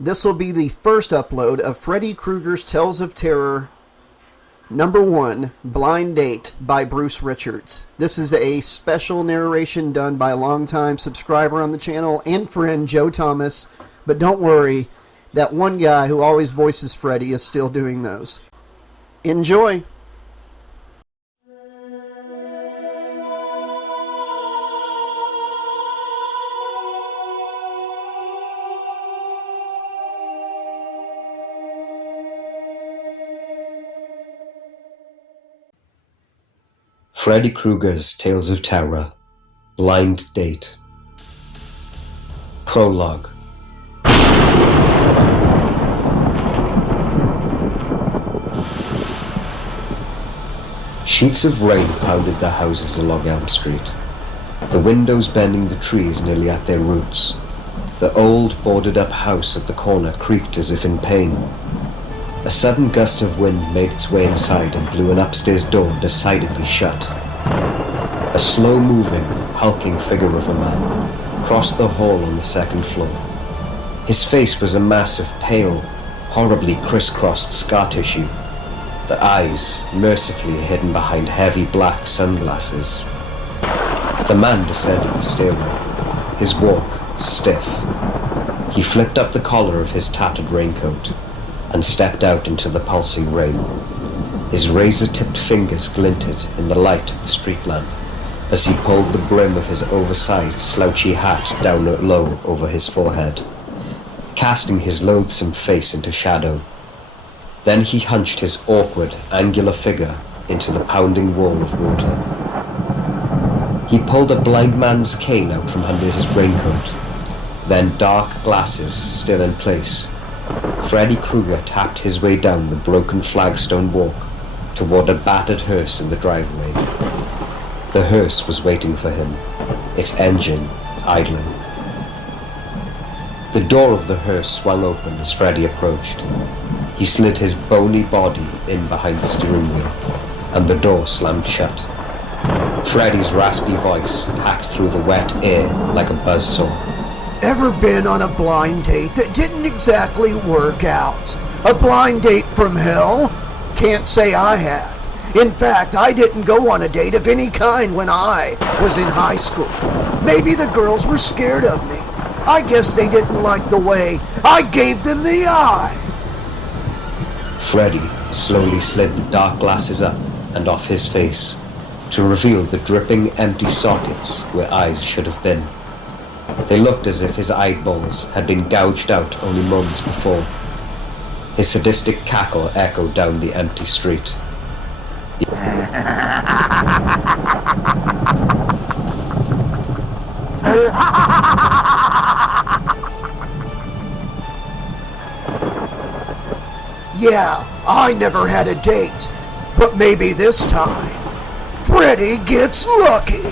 This will be the first upload of Freddy Krueger's Tales of Terror #1, Blind Date by Bruce Richards. This is a special narration done by a longtime subscriber on the channel and friend Joe Thomas, but don't worry, that one guy who always voices Freddy is still doing those. Enjoy! Freddy Krueger's Tales of Terror, Blind Date. Prologue. Sheets of rain pounded the houses along Elm Street, the windows bending the trees nearly at their roots. The old, boarded-up house at the corner creaked as if in pain. A sudden gust of wind made its way inside and blew an upstairs door decidedly shut. A slow-moving, hulking figure of a man crossed the hall on the second floor. His face was a mass of pale, horribly crisscrossed scar tissue, the eyes mercifully hidden behind heavy black sunglasses. The man descended the stairway, his walk stiff. He flipped up the collar of his tattered raincoat and stepped out into the pulsing rain. His razor-tipped fingers glinted in the light of the street lamp as he pulled the brim of his oversized slouchy hat down low over his forehead, casting his loathsome face into shadow. Then he hunched his awkward, angular figure into the pounding wall of water. He pulled a blind man's cane out from under his raincoat, then dark glasses still in place. Freddy Krueger tapped his way down the broken flagstone walk toward a battered hearse in the driveway. The hearse was waiting for him, its engine idling. The door of the hearse swung open as Freddy approached. He slid his bony body in behind the steering wheel, and the door slammed shut. Freddy's raspy voice hacked through the wet air like a buzzsaw. Ever been on a blind date that didn't exactly work out? A blind date from hell? Can't say I have. In fact, I didn't go on a date of any kind when I was in high school. Maybe the girls were scared of me. I guess they didn't like the way I gave them the eye. Freddy slowly slid the dark glasses up and off his face to reveal the dripping empty sockets where eyes should have been. They looked as if his eyeballs had been gouged out only moments before. His sadistic cackle echoed down the empty street. Yeah, I never had a date, but maybe this time, Freddy gets lucky.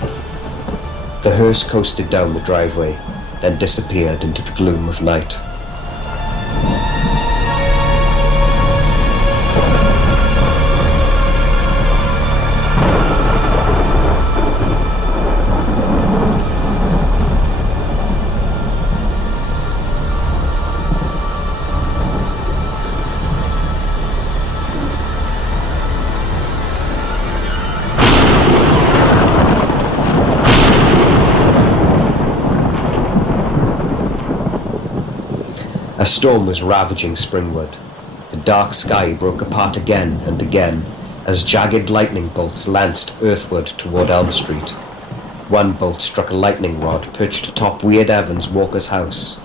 The hearse coasted down the driveway, then disappeared into the gloom of night. A storm was ravaging Springwood. The dark sky broke apart again and again as jagged lightning bolts lanced earthward toward Elm Street. One bolt struck a lightning rod perched atop Weird Evans Walker's house.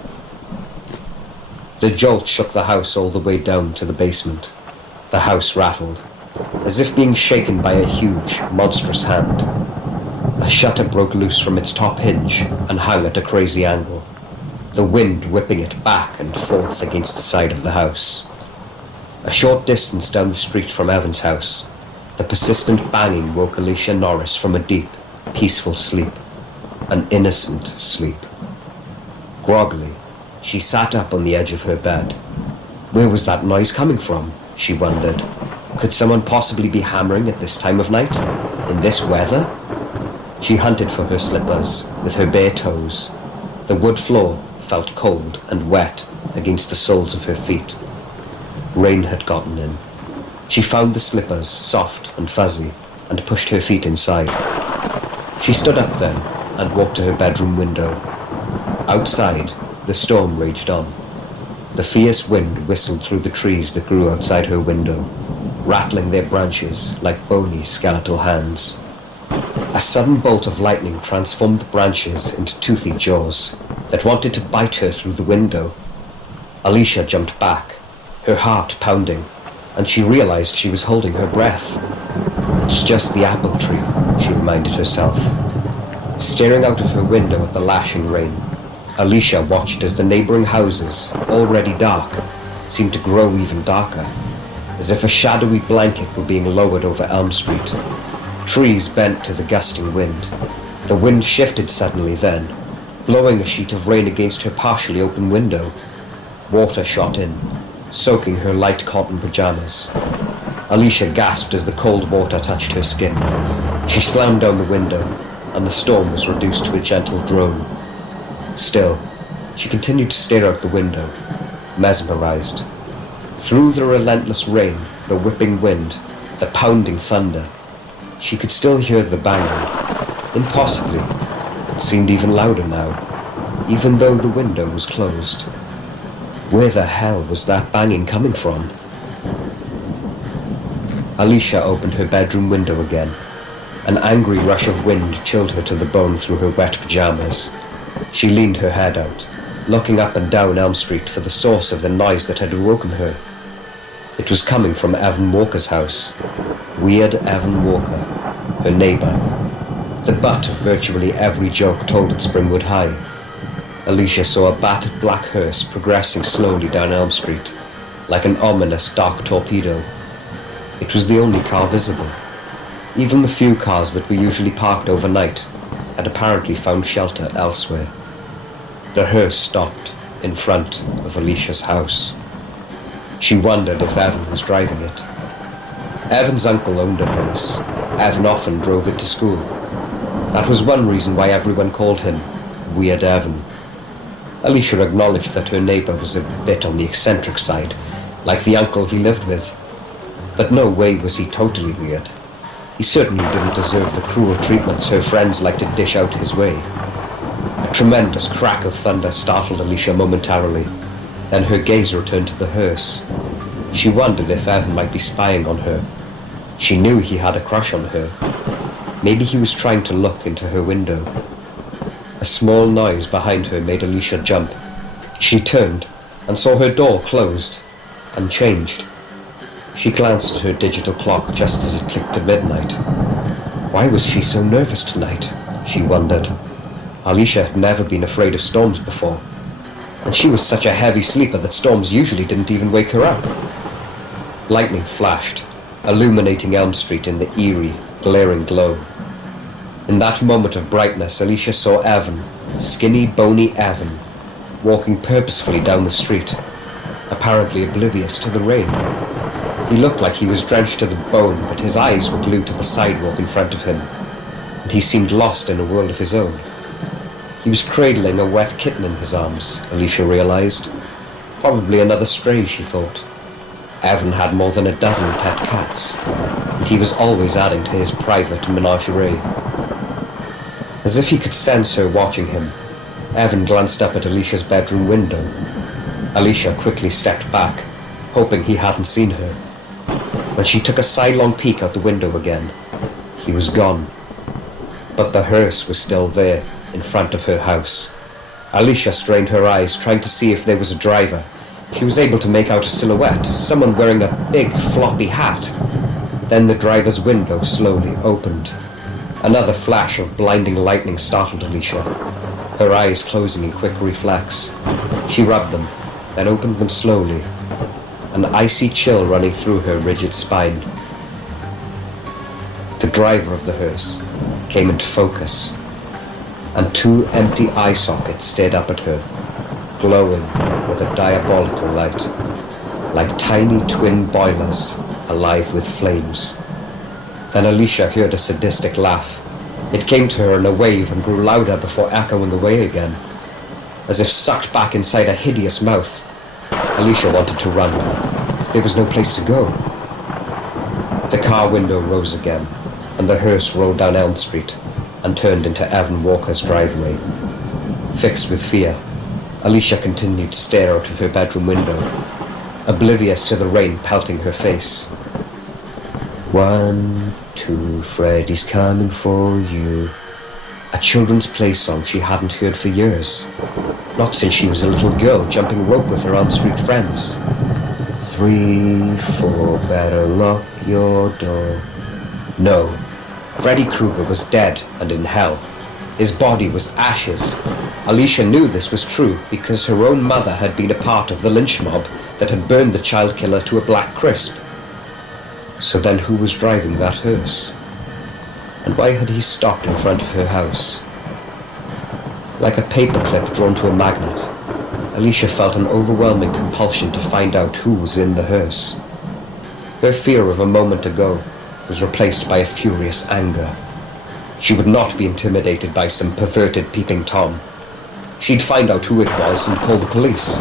The jolt shook the house all the way down to the basement. The house rattled, as if being shaken by a huge, monstrous hand. A shutter broke loose from its top hinge and hung at a crazy angle, the wind whipping it back and forth against the side of the house. A short distance down the street from Evans' house, the persistent banging woke Alicia Norris from a deep, peaceful sleep, an innocent sleep. Groggily, she sat up on the edge of her bed. Where was that noise coming from, she wondered. Could someone possibly be hammering at this time of night? In this weather? She hunted for her slippers with her bare toes. The wood floor felt cold and wet against the soles of her feet. Rain had gotten in. She found the slippers soft and fuzzy and pushed her feet inside. She stood up then and walked to her bedroom window. Outside, the storm raged on. The fierce wind whistled through the trees that grew outside her window, rattling their branches like bony skeletal hands. A sudden bolt of lightning transformed the branches into toothy jaws that wanted to bite her through the window. Alicia jumped back, her heart pounding, and she realized she was holding her breath. It's just the apple tree, she reminded herself. Staring out of her window at the lashing rain, Alicia watched as the neighboring houses, already dark, seemed to grow even darker, as if a shadowy blanket were being lowered over Elm Street. Trees bent to the gusting wind. The wind shifted suddenly then, blowing a sheet of rain against her partially open window. Water shot in, soaking her light cotton pajamas. Alicia gasped as the cold water touched her skin. She slammed down the window, and the storm was reduced to a gentle drone. Still, she continued to stare out the window, mesmerized. Through the relentless rain, the whipping wind, the pounding thunder, she could still hear the banging. Impossibly, it seemed even louder now, even though the window was closed. Where the hell was that banging coming from? Alicia opened her bedroom window again. An angry rush of wind chilled her to the bone through her wet pajamas. She leaned her head out, looking up and down Elm Street for the source of the noise that had awoken her. It was coming from Evan Walker's house. Weird Evan Walker, her neighbor, the butt of virtually every joke told at Springwood High. Alicia saw a battered black hearse progressing slowly down Elm Street, like an ominous dark torpedo. It was the only car visible. Even the few cars that were usually parked overnight had apparently found shelter elsewhere. The hearse stopped in front of Alicia's house. She wondered if Evan was driving it. Evan's uncle owned a hearse. Evan often drove it to school. That was one reason why everyone called him Weird Evan. Alicia acknowledged that her neighbor was a bit on the eccentric side, like the uncle he lived with. But no way was he totally weird. He certainly didn't deserve the cruel treatments her friends liked to dish out his way. A tremendous crack of thunder startled Alicia momentarily. Then her gaze returned to the hearse. She wondered if Evan might be spying on her. She knew he had a crush on her. Maybe he was trying to look into her window. A small noise behind her made Alicia jump. She turned and saw her door closed, unchanged. She glanced at her digital clock just as it clicked to midnight. Why was she so nervous tonight? She wondered. Alicia had never been afraid of storms before, and she was such a heavy sleeper that storms usually didn't even wake her up. Lightning flashed, illuminating Elm Street in the eerie, glaring glow. In that moment of brightness, Alicia saw Evan, skinny, bony Evan, walking purposefully down the street, apparently oblivious to the rain. He looked like he was drenched to the bone, but his eyes were glued to the sidewalk in front of him, and he seemed lost in a world of his own. He was cradling a wet kitten in his arms, Alicia realized. Probably another stray, she thought. Evan had more than a dozen pet cats, and he was always adding to his private menagerie. As if he could sense her watching him, Evan glanced up at Alicia's bedroom window. Alicia quickly stepped back, hoping he hadn't seen her. When she took a sidelong peek out the window again, he was gone. But the hearse was still there, in front of her house. Alicia strained her eyes, trying to see if there was a driver. She was able to make out a silhouette, someone wearing a big, floppy hat. Then the driver's window slowly opened. Another flash of blinding lightning startled Alicia, her eyes closing in quick reflex. She rubbed them, then opened them slowly, an icy chill running through her rigid spine. The driver of the hearse came into focus, and two empty eye sockets stared up at her, glowing with a diabolical light, like tiny twin boilers alive with flames. Then Alicia heard a sadistic laugh. It came to her in a wave and grew louder before echoing away again. as if sucked back inside a hideous mouth. Alicia wanted to run. There was no place to go. The car window rose again, and the hearse rolled down Elm Street and turned into Evan Walker's driveway. Fixed with fear, Alicia continued to stare out of her bedroom window, oblivious to the rain pelting her face. 1, 2, Freddy's coming for you. A children's play song she hadn't heard for years, not since she was a little girl jumping rope with her Elm Street friends. 3, 4, better lock your door. No, Freddy Krueger was dead and in hell. His body was ashes. Alicia knew this was true because her own mother had been a part of the lynch mob that had burned the child killer to a black crisp. So then who was driving that hearse? And why had he stopped in front of her house? Like a paperclip drawn to a magnet, Alicia felt an overwhelming compulsion to find out who was in the hearse. Her fear of a moment ago was replaced by a furious anger. She would not be intimidated by some perverted peeping Tom. She'd find out who it was and call the police.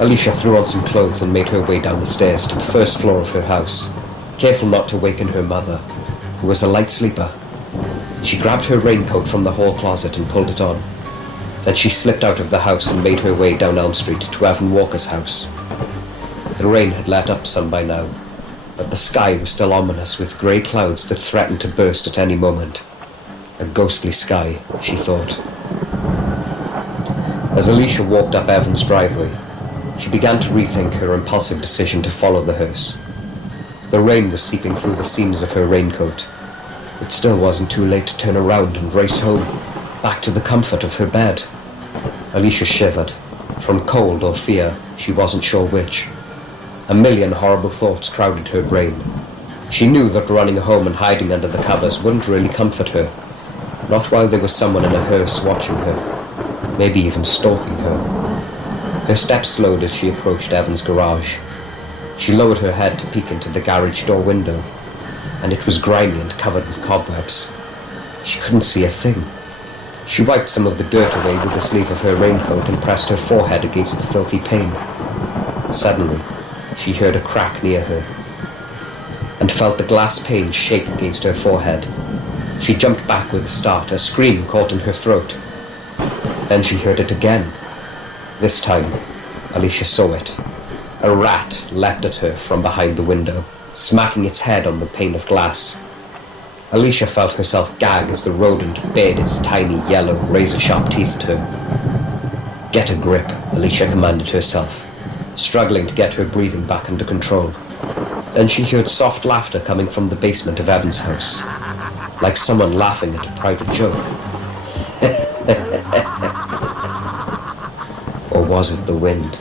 Alicia threw on some clothes and made her way down the stairs to the first floor of her house, careful not to waken her mother, who was a light sleeper. She grabbed her raincoat from the hall closet and pulled it on. Then she slipped out of the house and made her way down Elm Street to Evan Walker's house. The rain had let up some by now, but the sky was still ominous with grey clouds that threatened to burst at any moment. A ghostly sky, she thought. As Alicia walked up Evan's driveway, she began to rethink her impulsive decision to follow the hearse. The rain was seeping through the seams of her raincoat. It still wasn't too late to turn around and race home, back to the comfort of her bed. Alicia shivered, from cold or fear, she wasn't sure which. A million horrible thoughts crowded her brain. She knew that running home and hiding under the covers wouldn't really comfort her, not while there was someone in a hearse watching her, maybe even stalking her. Her steps slowed as she approached Evan's garage. She lowered her head to peek into the garage door window, and it was grimy and covered with cobwebs. She couldn't see a thing. She wiped some of the dirt away with the sleeve of her raincoat and pressed her forehead against the filthy pane. Suddenly, she heard a crack near her, and felt the glass pane shake against her forehead. She jumped back with a start, a scream caught in her throat. Then she heard it again. This time, Alicia saw it. A rat leapt at her from behind the window, smacking its head on the pane of glass. Alicia felt herself gag as the rodent bared its tiny, yellow, razor-sharp teeth at her. Get a grip, Alicia commanded herself, struggling to get her breathing back under control. Then she heard soft laughter coming from the basement of Evan's house, like someone laughing at a private joke. Or was it the wind?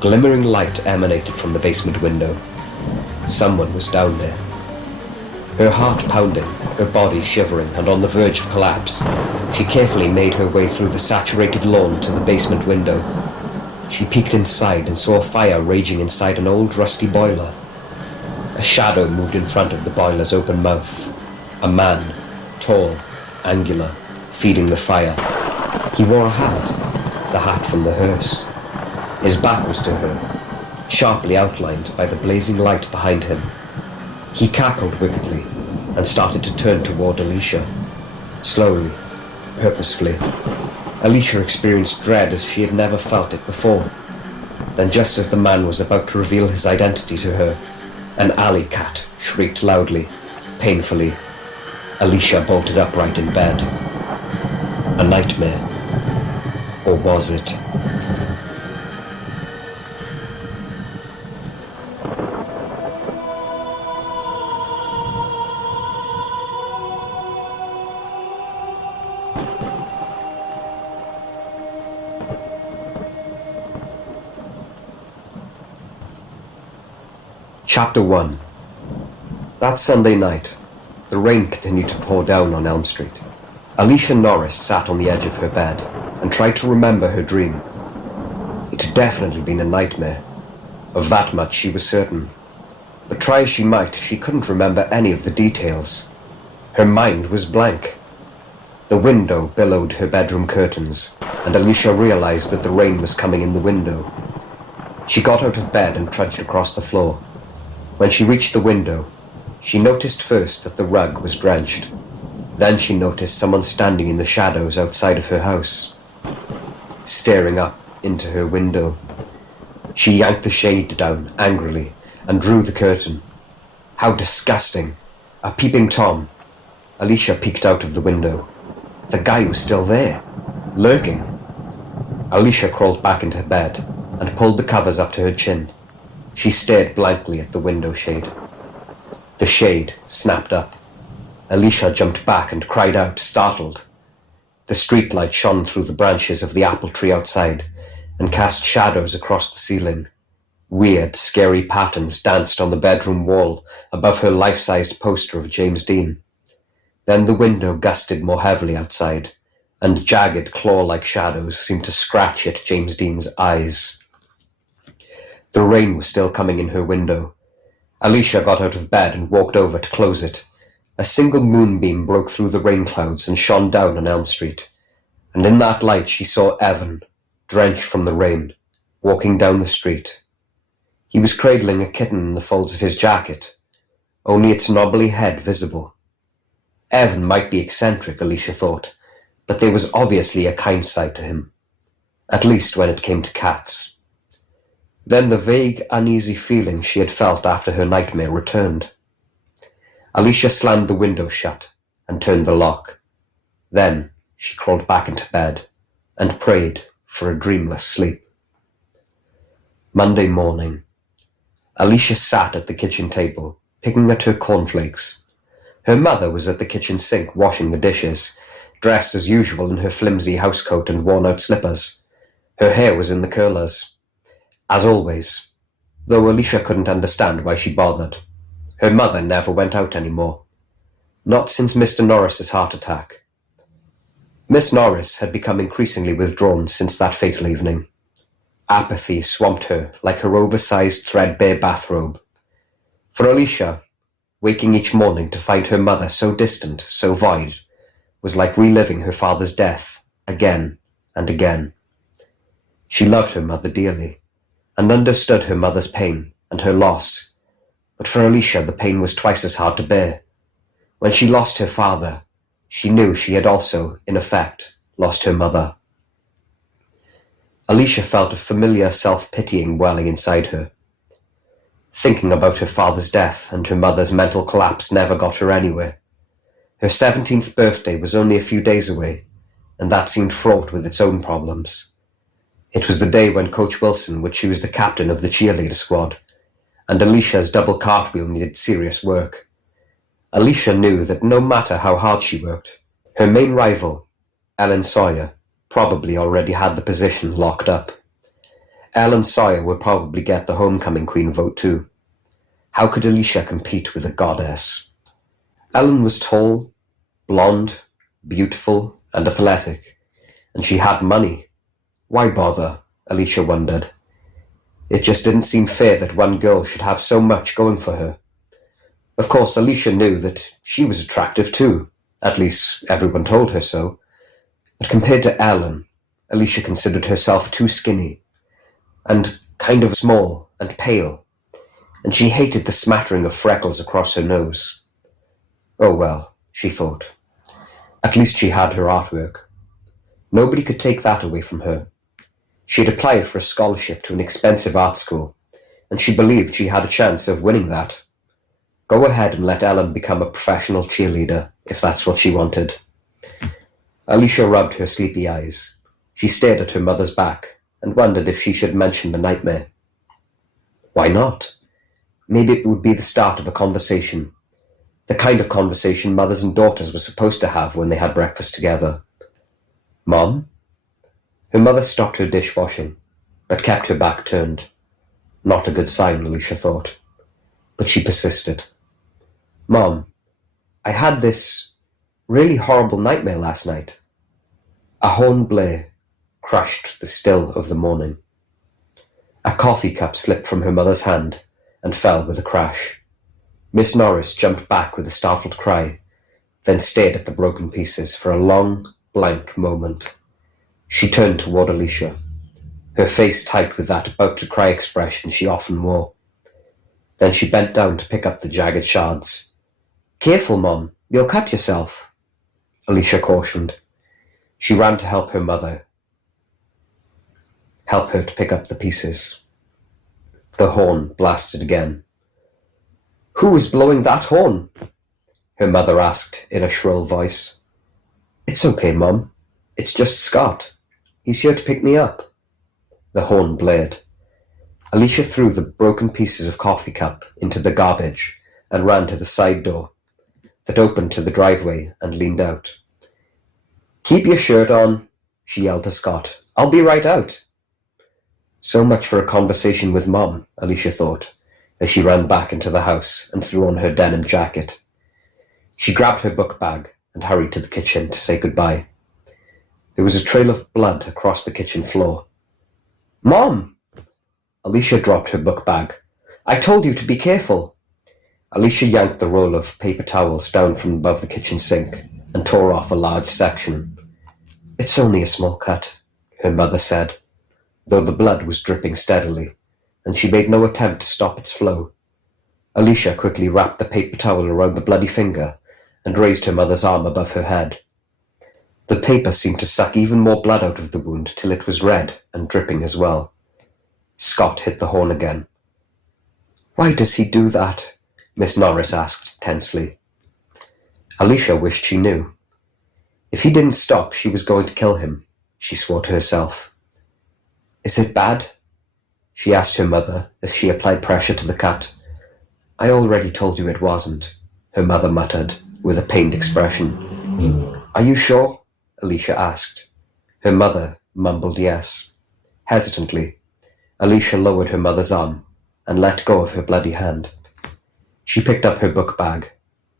Glimmering light emanated from the basement window. Someone was down there. Her heart pounding, her body shivering and on the verge of collapse, she carefully made her way through the saturated lawn to the basement window. She peeked inside and saw a fire raging inside an old rusty boiler. A shadow moved in front of the boiler's open mouth. A man, tall, angular, feeding the fire. He wore a hat, the hat from the hearse. His back was to her, sharply outlined by the blazing light behind him. He cackled wickedly and started to turn toward Alicia. Slowly, purposefully. Alicia experienced dread as she had never felt it before. Then just as the man was about to reveal his identity to her, an alley cat shrieked loudly, painfully. Alicia bolted upright in bed. A nightmare. Or was it? Chapter 1. That Sunday night, the rain continued to pour down on Elm Street. Alicia Norris sat on the edge of her bed and tried to remember her dream. It had definitely been a nightmare. Of that much she was certain. But try as she might, she couldn't remember any of the details. Her mind was blank. The window billowed her bedroom curtains, and Alicia realized that the rain was coming in the window. She got out of bed and trudged across the floor. When she reached the window, she noticed first that the rug was drenched. Then she noticed someone standing in the shadows outside of her house, staring up into her window. She yanked the shade down angrily and drew the curtain. How disgusting! A peeping Tom. Alicia peeked out of the window. The guy was still there, lurking. Alicia crawled back into bed and pulled the covers up to her chin. She stared blankly at the window shade. The shade snapped up. Alicia jumped back and cried out, startled. The streetlight shone through the branches of the apple tree outside and cast shadows across the ceiling. Weird, scary patterns danced on the bedroom wall above her life-sized poster of James Dean. Then the window gusted more heavily outside, and jagged, claw-like shadows seemed to scratch at James Dean's eyes. The rain was still coming in her window. Alicia got out of bed and walked over to close it. A single moonbeam broke through the rain clouds and shone down on Elm Street, and in that light she saw Evan, drenched from the rain, walking down the street. He was cradling a kitten in the folds of his jacket, only its knobbly head visible. Evan might be eccentric, Alicia thought, but there was obviously a kind side to him, at least when it came to cats. Then the vague, uneasy feeling she had felt after her nightmare returned. Alicia slammed the window shut and turned the lock. Then she crawled back into bed and prayed for a dreamless sleep. Monday morning. Alicia sat at the kitchen table, picking at her cornflakes. Her mother was at the kitchen sink washing the dishes, dressed as usual in her flimsy housecoat and worn-out slippers. Her hair was in the curlers, as always, though Alicia couldn't understand why she bothered. Her mother never went out anymore, not since Mr. Norris's heart attack. Miss Norris had become increasingly withdrawn since that fatal evening. Apathy swamped her like her oversized threadbare bathrobe. For Alicia, waking each morning to find her mother so distant, so void, was like reliving her father's death again and again. She loved her mother dearly, and understood her mother's pain and her loss, but for Alicia the pain was twice as hard to bear. When she lost her father, she knew she had also, in effect, lost her mother. Alicia felt a familiar self-pitying welling inside her. Thinking about her father's death and her mother's mental collapse never got her anywhere. Her 17th birthday was only a few days away, and that seemed fraught with its own problems. It was the day when Coach Wilson would choose the captain of the cheerleader squad, and Alicia's double cartwheel needed serious work. Alicia knew that no matter how hard she worked, her main rival, Ellen Sawyer, probably already had the position locked up. Ellen Sawyer would probably get the homecoming queen vote too. How could Alicia compete with a goddess? Ellen was tall, blonde, beautiful, and athletic, and she had money. Why bother? Alicia wondered. It just didn't seem fair that one girl should have so much going for her. Of course, Alicia knew that she was attractive too, at least everyone told her so. But compared to Ellen, Alicia considered herself too skinny, and kind of small and pale, and she hated the smattering of freckles across her nose. Oh well, she thought. At least she had her artwork. Nobody could take that away from her. She had applied for a scholarship to an expensive art school, and she believed she had a chance of winning that. Go ahead and let Ellen become a professional cheerleader, if that's what she wanted. Alicia rubbed her sleepy eyes. She stared at her mother's back and wondered if she should mention the nightmare. Why not? Maybe it would be the start of a conversation. The kind of conversation mothers and daughters were supposed to have when they had breakfast together. Mom? Her mother stopped her dishwashing, but kept her back turned. Not a good sign, Alicia thought. But she persisted. Mom, I had this really horrible nightmare last night. A horn blare crushed the still of the morning. A coffee cup slipped from her mother's hand and fell with a crash. Miss Norris jumped back with a startled cry, then stared at the broken pieces for a long, blank moment. She turned toward Alicia, her face tight with that about-to-cry expression she often wore. Then she bent down to pick up the jagged shards. "Careful, Mom, you'll cut yourself," Alicia cautioned. She ran to help her to pick up the pieces. The horn blasted again. "Who is blowing that horn?" her mother asked in a shrill voice. "It's okay, Mom. It's just Scott. He's here to pick me up." The horn blared. Alicia threw the broken pieces of coffee cup into the garbage and ran to the side door that opened to the driveway and leaned out. "Keep your shirt on," she yelled to Scott. "I'll be right out." So much for a conversation with Mom, Alicia thought, as she ran back into the house and threw on her denim jacket. She grabbed her book bag and hurried to the kitchen to say goodbye. There was a trail of blood across the kitchen floor. "Mom!" Alicia dropped her book bag. "I told you to be careful." Alicia yanked the roll of paper towels down from above the kitchen sink and tore off a large section. "It's only a small cut," her mother said, though the blood was dripping steadily, and she made no attempt to stop its flow. Alicia quickly wrapped the paper towel around the bloody finger and raised her mother's arm above her head. The paper seemed to suck even more blood out of the wound till it was red and dripping as well. Scott hit the horn again. "Why does he do that?" Miss Norris asked tensely. Alicia wished she knew. If he didn't stop, she was going to kill him, she swore to herself. "Is it bad?" she asked her mother as she applied pressure to the cut. "I already told you it wasn't," her mother muttered with a pained expression. "Are you sure?" Alicia asked. Her mother mumbled yes. Hesitantly, Alicia lowered her mother's arm and let go of her bloody hand. She picked up her book bag,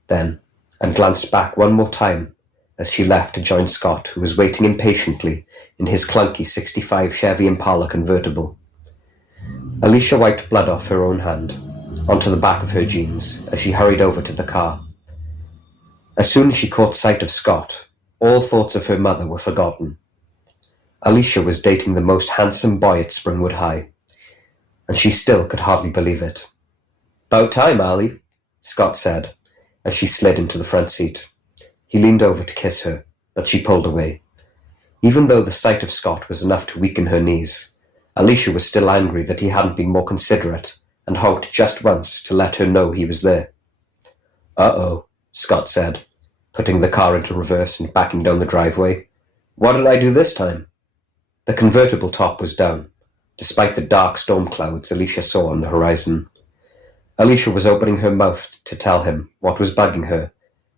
then, and glanced back one more time as she left to join Scott, who was waiting impatiently in his clunky '65 Chevy Impala convertible. Alicia wiped blood off her own hand onto the back of her jeans as she hurried over to the car. As soon as she caught sight of Scott, all thoughts of her mother were forgotten. Alicia was dating the most handsome boy at Springwood High, and she still could hardly believe it. "'Bout time, Ali," Scott said, as she slid into the front seat. He leaned over to kiss her, but she pulled away. Even though the sight of Scott was enough to weaken her knees, Alicia was still angry that he hadn't been more considerate and honked just once to let her know he was there. "Uh-oh," Scott said, putting the car into reverse and backing down the driveway. "What did I do this time?" The convertible top was down, despite the dark storm clouds Alicia saw on the horizon. Alicia was opening her mouth to tell him what was bugging her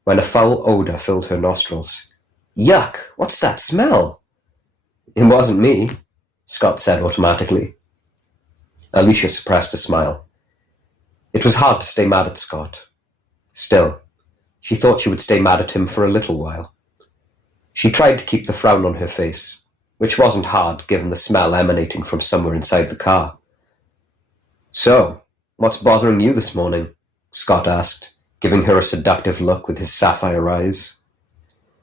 when a foul odor filled her nostrils. "Yuck! What's that smell?" "It wasn't me," Scott said automatically. Alicia suppressed a smile. It was hard to stay mad at Scott. Still, she thought she would stay mad at him for a little while. She tried to keep the frown on her face, which wasn't hard given the smell emanating from somewhere inside the car. "So, what's bothering you this morning?" Scott asked, giving her a seductive look with his sapphire eyes.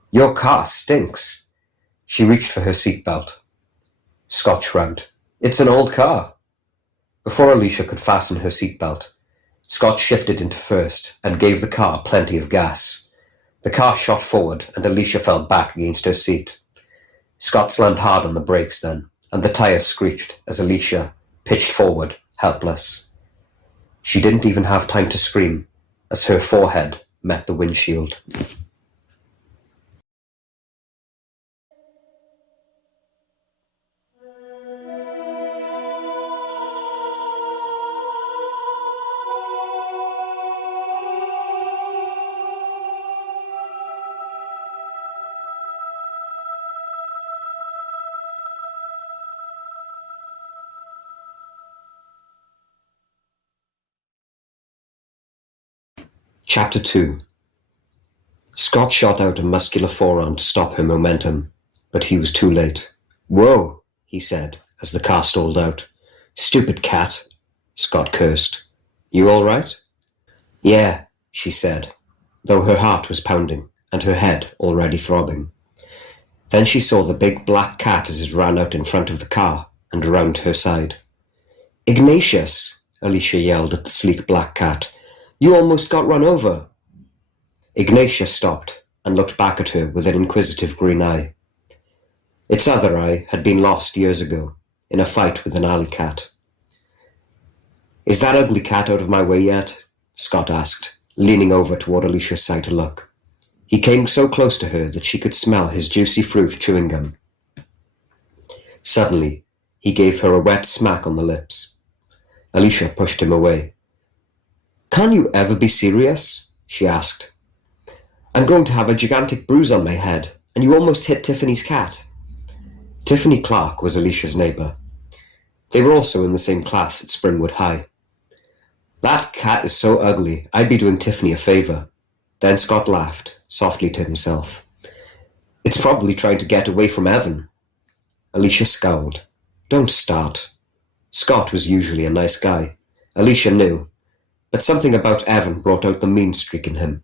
"Your car stinks." She reached for her seatbelt. Scott shrugged. "It's an old car." Before Alicia could fasten her seatbelt, Scott shifted into first and gave the car plenty of gas. The car shot forward and Alicia fell back against her seat. Scott slammed hard on the brakes then, and the tires screeched as Alicia pitched forward, helpless. She didn't even have time to scream as her forehead met the windshield. Chapter 2. Scott shot out a muscular forearm to stop her momentum, but he was too late. "Whoa," he said as the car stalled out. "Stupid cat," Scott cursed. "You all right?" "Yeah," she said, though her heart was pounding and her head already throbbing. Then she saw the big black cat as it ran out in front of the car and around her side. "Ignatius!" Alicia yelled at the sleek black cat. "You almost got run over." Ignatius stopped and looked back at her with an inquisitive green eye. Its other eye had been lost years ago in a fight with an alley cat. "Is that ugly cat out of my way yet?" Scott asked, leaning over toward Alicia's side to look. He came so close to her that she could smell his juicy fruit chewing gum. Suddenly, he gave her a wet smack on the lips. Alicia pushed him away. "Can't you ever be serious?" she asked. "I'm going to have a gigantic bruise on my head, and you almost hit Tiffany's cat." Tiffany Clark was Alicia's neighbor. They were also in the same class at Springwood High. "That cat is so ugly, I'd be doing Tiffany a favor." Then Scott laughed, softly to himself. "It's probably trying to get away from Evan." Alicia scowled. "Don't start." Scott was usually a nice guy. Alicia knew, but something about Evan brought out the mean streak in him.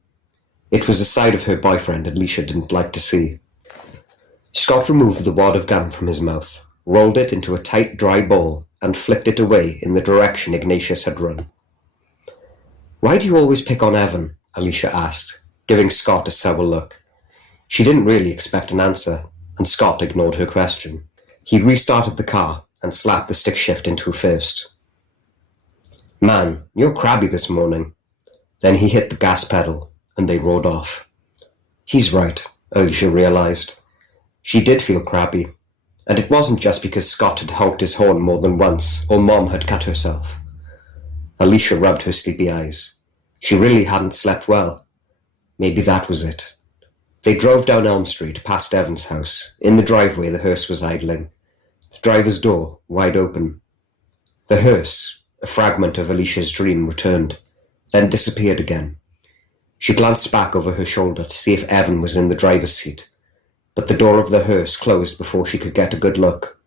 It was a side of her boyfriend Alicia didn't like to see. Scott removed the wad of gum from his mouth, rolled it into a tight, dry ball, and flicked it away in the direction Ignatius had run. "Why do you always pick on Evan?" Alicia asked, giving Scott a sour look. She didn't really expect an answer, and Scott ignored her question. He restarted the car and slapped the stick shift into first. "Man, you're crabby this morning." Then he hit the gas pedal, and they rode off. He's right, Alicia realized. She did feel crabby, and it wasn't just because Scott had honked his horn more than once or Mom had cut herself. Alicia rubbed her sleepy eyes. She really hadn't slept well. Maybe that was it. They drove down Elm Street past Evan's house. In the driveway the hearse was idling, the driver's door wide open. The hearse, a fragment of Alicia's dream, returned, then disappeared again. She glanced back over her shoulder to see if Evan was in the driver's seat, but the door of the hearse closed before she could get a good look.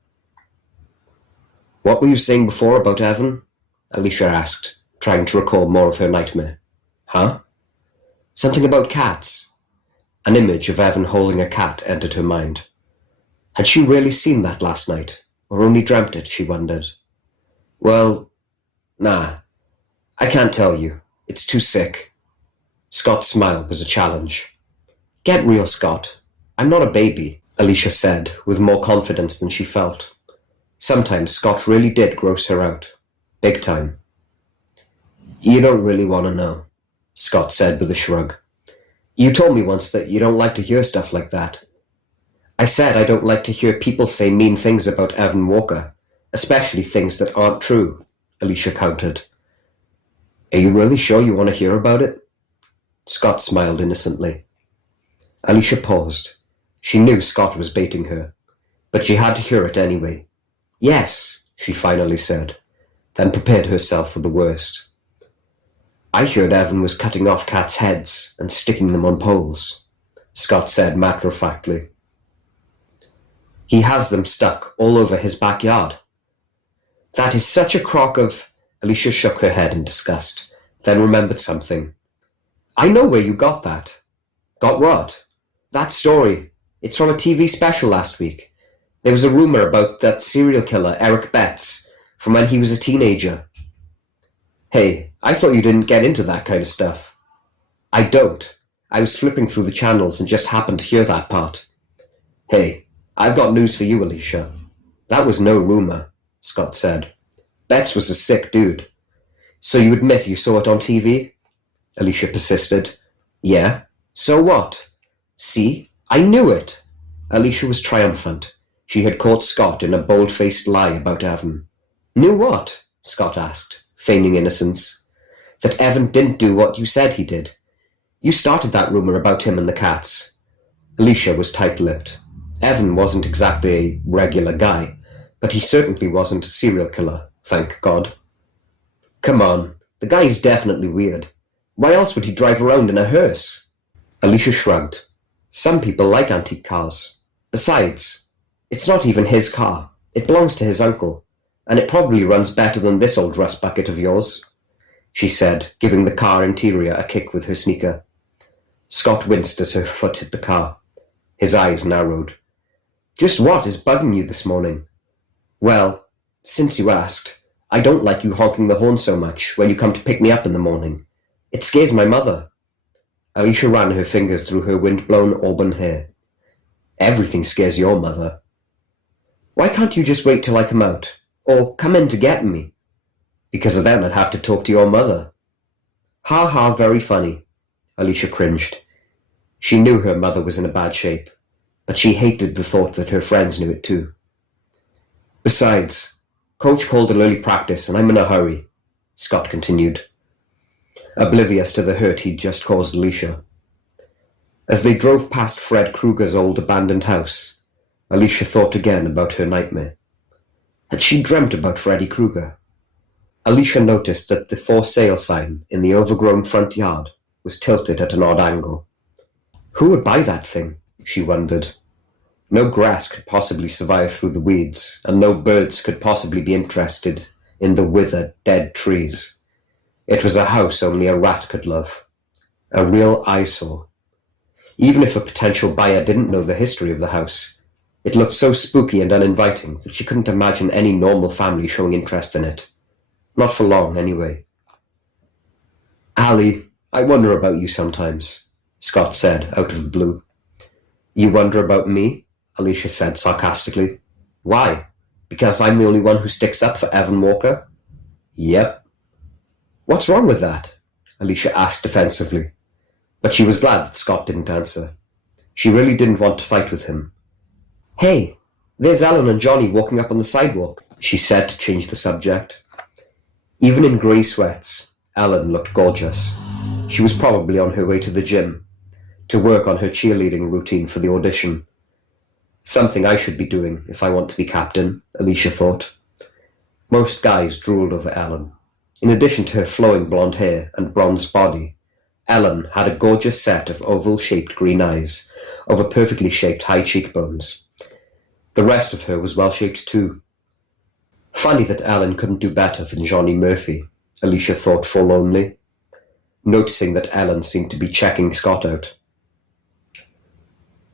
"What were you saying before about Evan?" Alicia asked, trying to recall more of her nightmare. "Huh?" "Something about cats." An image of Evan holding a cat entered her mind. Had she really seen that last night, or only dreamt it, she wondered. "Well, nah, I can't tell you. It's too sick." Scott's smile was a challenge. "Get real, Scott. I'm not a baby," Alicia said, with more confidence than she felt. Sometimes Scott really did gross her out. Big time. "You don't really want to know," Scott said with a shrug. "You told me once that you don't like to hear stuff like that." "I said I don't like to hear people say mean things about Evan Walker, especially things that aren't true," Alicia countered. "Are you really sure you want to hear about it?" Scott smiled innocently. Alicia paused. She knew Scott was baiting her, but she had to hear it anyway. "Yes," she finally said, then prepared herself for the worst. "I heard Evan was cutting off cats' heads and sticking them on poles," Scott said matter-of-factly. "He has them stuck all over his backyard." "That is such a crock of—" Alicia shook her head in disgust, then remembered something. "I know where you got that." "Got what?" "That story. It's from a TV special last week. There was a rumor about that serial killer, Eric Betts, from when he was a teenager." "Hey, I thought you didn't get into that kind of stuff." "I don't. I was flipping through the channels and just happened to hear that part." "Hey, I've got news for you, Alicia. That was no rumor," Scott said. "Betts was a sick dude." "So you admit you saw it on TV?" Alicia persisted. "Yeah. So what?" "See? I knew it." Alicia was triumphant. She had caught Scott in a bold-faced lie about Evan. "Knew what?" Scott asked, feigning innocence. "That Evan didn't do what you said he did. You started that rumor about him and the cats." Alicia was tight-lipped. Evan wasn't exactly a regular guy, but he certainly wasn't a serial killer, thank God. "Come on, the guy's definitely weird. Why else would he drive around in a hearse?" Alicia shrugged. "Some people like antique cars. Besides, it's not even his car. It belongs to his uncle, and it probably runs better than this old rust bucket of yours," she said, giving the car interior a kick with her sneaker. Scott winced as her foot hit the car. His eyes narrowed. Just what is bugging you this morning? Well, since you asked, I don't like you honking the horn so much when you come to pick me up in the morning. It scares my mother. Alicia ran her fingers through her wind-blown auburn hair. Everything scares your mother. Why can't you just wait till I come out? Or come in to get me? Because then I'd have to talk to your mother. Ha ha, very funny. Alicia cringed. She knew her mother was in a bad shape, but she hated the thought that her friends knew it too. Besides, Coach called an early practice and I'm in a hurry, Scott continued, oblivious to the hurt he'd just caused Alicia. As they drove past Fred Krueger's old abandoned house, Alicia thought again about her nightmare. Had she dreamt about Freddy Krueger? Alicia noticed that the for sale sign in the overgrown front yard was tilted at an odd angle. Who would buy that thing? She wondered. No grass could possibly survive through the weeds, and no birds could possibly be interested in the withered, dead trees. It was a house only a rat could love. A real eyesore. Even if a potential buyer didn't know the history of the house, it looked so spooky and uninviting that she couldn't imagine any normal family showing interest in it. Not for long, anyway. Allie, I wonder about you sometimes, Scott said, out of the blue. You wonder about me? Alicia said sarcastically. Why? Because I'm the only one who sticks up for Evan Walker? Yep. What's wrong with that? Alicia asked defensively. But she was glad that Scott didn't answer. She really didn't want to fight with him. Hey, there's Ellen and Johnny walking up on the sidewalk, she said to change the subject. Even in grey sweats, Ellen looked gorgeous. She was probably on her way to the gym, to work on her cheerleading routine for the audition. Something I should be doing if I want to be captain, Alicia thought. Most guys drooled over Ellen. In addition to her flowing blonde hair and bronzed body, Ellen had a gorgeous set of oval-shaped green eyes over perfectly shaped high cheekbones. The rest of her was well-shaped too. Funny that Ellen couldn't do better than Johnny Murphy, Alicia thought forlornly, noticing that Ellen seemed to be checking Scott out.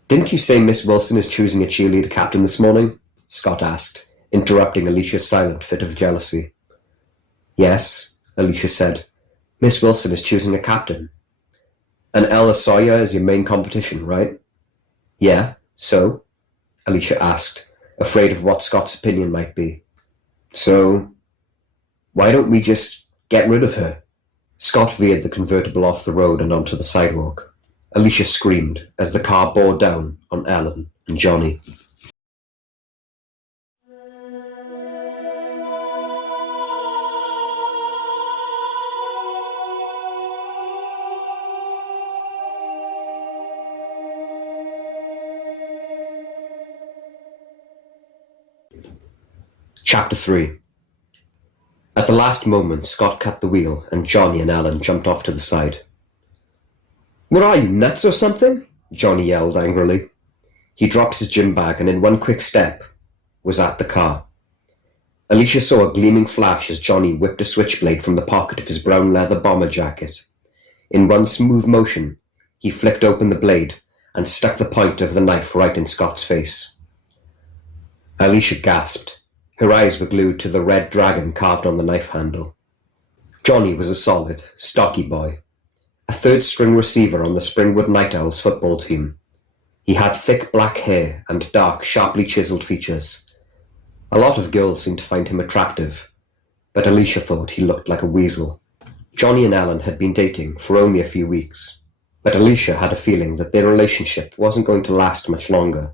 Didn't you say Miss Wilson is choosing a cheerleader captain this morning? Scott asked, interrupting Alicia's silent fit of jealousy. Yes, Alicia said. Miss Wilson is choosing a captain. And Ella Sawyer is your main competition, right? Yeah, so? Alicia asked, afraid of what Scott's opinion might be. So, why don't we just get rid of her? Scott veered the convertible off the road and onto the sidewalk. Alicia screamed as the car bore down on Ellen and Johnny. Chapter 3. At the last moment, Scott cut the wheel and Johnny and Ellen jumped off to the side. What are you, nuts or something? Johnny yelled angrily. He dropped his gym bag and in one quick step was at the car. Alicia saw a gleaming flash as Johnny whipped a switchblade from the pocket of his brown leather bomber jacket. In one smooth motion, he flicked open the blade and stuck the point of the knife right in Scott's face. Alicia gasped. Her eyes were glued to the red dragon carved on the knife handle. Johnny was a solid, stocky boy. A third-string receiver on the Springwood Night Owls football team. He had thick black hair and dark, sharply chiseled features. A lot of girls seemed to find him attractive, but Alicia thought he looked like a weasel. Johnny and Ellen had been dating for only a few weeks, but Alicia had a feeling that their relationship wasn't going to last much longer.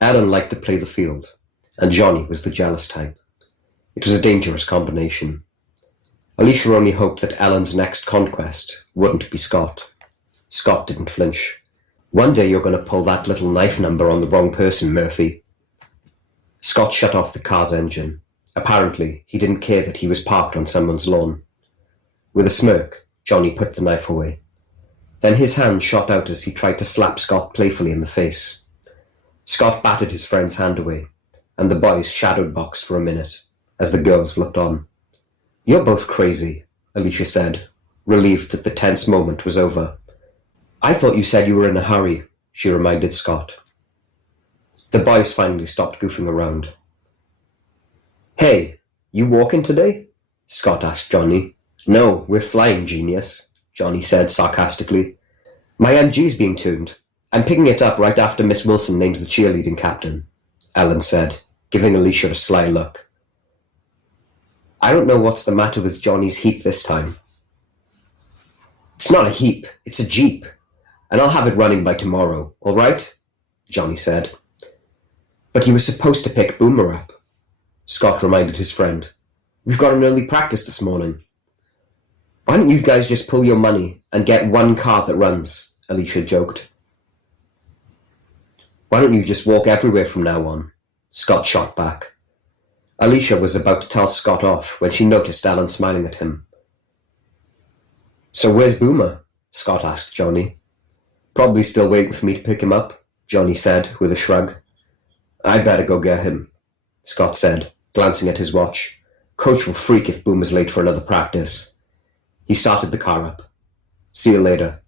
Ellen liked to play the field, and Johnny was the jealous type. It was a dangerous combination. Alicia only hoped that Ellen's next conquest wouldn't be Scott. Scott didn't flinch. One day you're going to pull that little knife number on the wrong person, Murphy. Scott shut off the car's engine. Apparently, he didn't care that he was parked on someone's lawn. With a smirk, Johnny put the knife away. Then his hand shot out as he tried to slap Scott playfully in the face. Scott batted his friend's hand away, and the boys shadowed boxed for a minute, as the girls looked on. You're both crazy, Alicia said, relieved that the tense moment was over. I thought you said you were in a hurry, she reminded Scott. The boys finally stopped goofing around. "Hey, you walking today?" Scott asked Johnny. "No, we're flying, genius," Johnny said sarcastically. "My MG's being tuned. I'm picking it up right after Miss Wilson names the cheerleading captain," Ellen said, giving Alicia a sly look. "I don't know what's the matter with Johnny's heap this time." "It's not a heap, it's a jeep, and I'll have it running by tomorrow, all right?" Johnny said. "But you were supposed to pick Boomer up," Scott reminded his friend. "We've got an early practice this morning." "Why don't you guys just pull your money and get one car that runs?" Alicia joked. "Why don't you just walk everywhere from now on?" Scott shot back. Alicia was about to tell Scott off when she noticed Alan smiling at him. "So where's Boomer?" Scott asked Johnny. "Probably still waiting for me to pick him up," Johnny said with a shrug. "I'd better go get him," Scott said, glancing at his watch. "Coach will freak if Boomer's late for another practice." He started the car up. "See you later."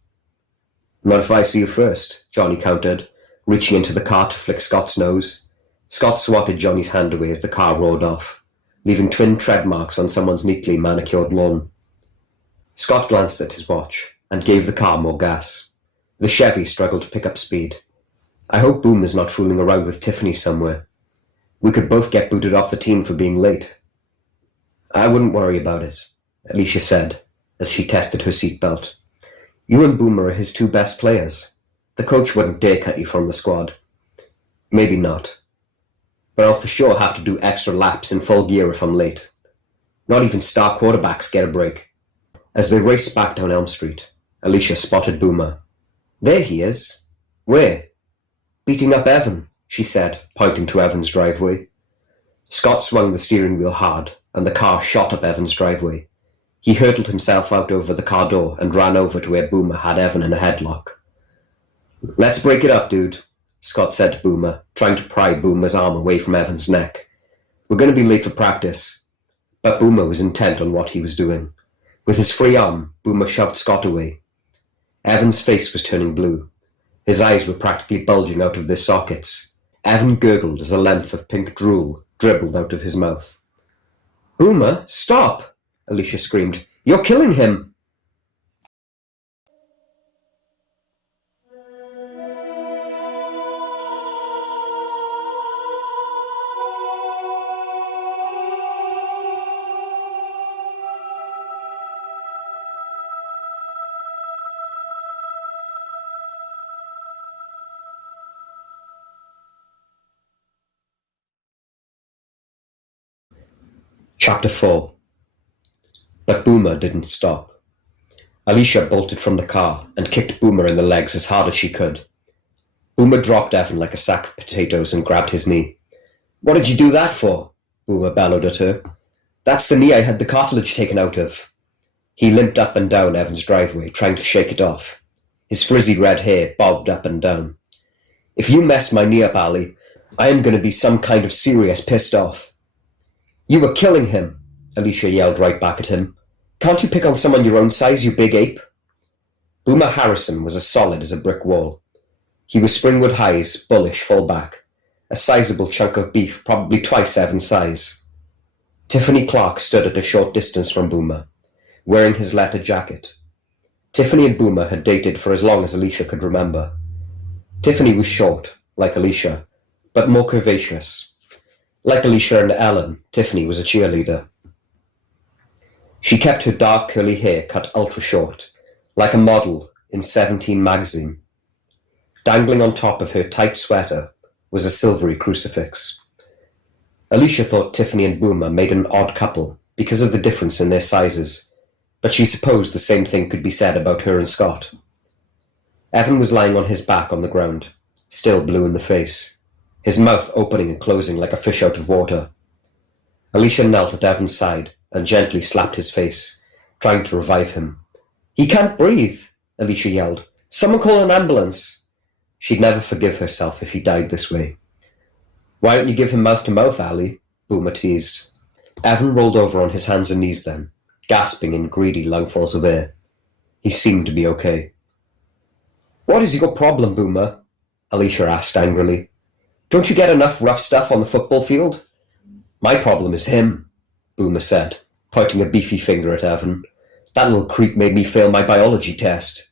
"Not if I see you first," Johnny countered, reaching into the car to flick Scott's nose. Scott swatted Johnny's hand away as the car roared off, leaving twin tread marks on someone's neatly manicured lawn. Scott glanced at his watch and gave the car more gas. The Chevy struggled to pick up speed. "I hope Boomer's not fooling around with Tiffany somewhere. We could both get booted off the team for being late." "I wouldn't worry about it," Alicia said as she tested her seatbelt. "You and Boomer are his two best players. The coach wouldn't dare cut you from the squad." "Maybe not. But I'll for sure have to do extra laps in full gear if I'm late. Not even star quarterbacks get a break." As they raced back down Elm Street, Alicia spotted Boomer. "There he is." "Where?" "Beating up Evan," she said, pointing to Evan's driveway. Scott swung the steering wheel hard, and the car shot up Evan's driveway. He hurtled himself out over the car door and ran over to where Boomer had Evan in a headlock. "Let's break it up, dude," Scott said to Boomer, trying to pry Boomer's arm away from Evan's neck. "We're going to be late for practice." But Boomer was intent on what he was doing. With his free arm, Boomer shoved Scott away. Evan's face was turning blue. His eyes were practically bulging out of their sockets. Evan gurgled as a length of pink drool dribbled out of his mouth. "Boomer, stop!" Alicia screamed. "You're killing him!" Chapter 4. But Boomer didn't stop. Alicia bolted from the car and kicked Boomer in the legs as hard as she could. Boomer dropped Evan like a sack of potatoes and grabbed his knee. "What did you do that for?" Boomer bellowed at her. "That's the knee I had the cartilage taken out of." He limped up and down Evan's driveway, trying to shake it off. His frizzy red hair bobbed up and down. "If you mess my knee up, Allie, I am going to be some kind of serious pissed off." "You were killing him," Alicia yelled right back at him. "Can't you pick on someone your own size, you big ape?" Boomer Harrison was as solid as a brick wall. He was Springwood High's bullish fullback, a sizable chunk of beef probably twice Evan's size. Tiffany Clark stood at a short distance from Boomer, wearing his leather jacket. Tiffany and Boomer had dated for as long as Alicia could remember. Tiffany was short, like Alicia, but more curvaceous. Like Alicia and Ellen, Tiffany was a cheerleader. She kept her dark curly hair cut ultra short, like a model in 17 magazine. Dangling on top of her tight sweater was a silvery crucifix. Alicia thought Tiffany and Boomer made an odd couple because of the difference in their sizes, but she supposed the same thing could be said about her and Scott. Evan was lying on his back on the ground, still blue in the face, his mouth opening and closing like a fish out of water. Alicia knelt at Evan's side and gently slapped his face, trying to revive him. "He can't breathe," Alicia yelled. "Someone call an ambulance." She'd never forgive herself if he died this way. "Why don't you give him mouth-to-mouth, Allie?" Boomer teased. Evan rolled over on his hands and knees then, gasping in greedy lungfuls of air. He seemed to be okay. "What is your problem, Boomer?" Alicia asked angrily. Don't you get enough rough stuff on the football field? My problem is him, Boomer said, pointing a beefy finger at Evan. That little creep made me fail my biology test.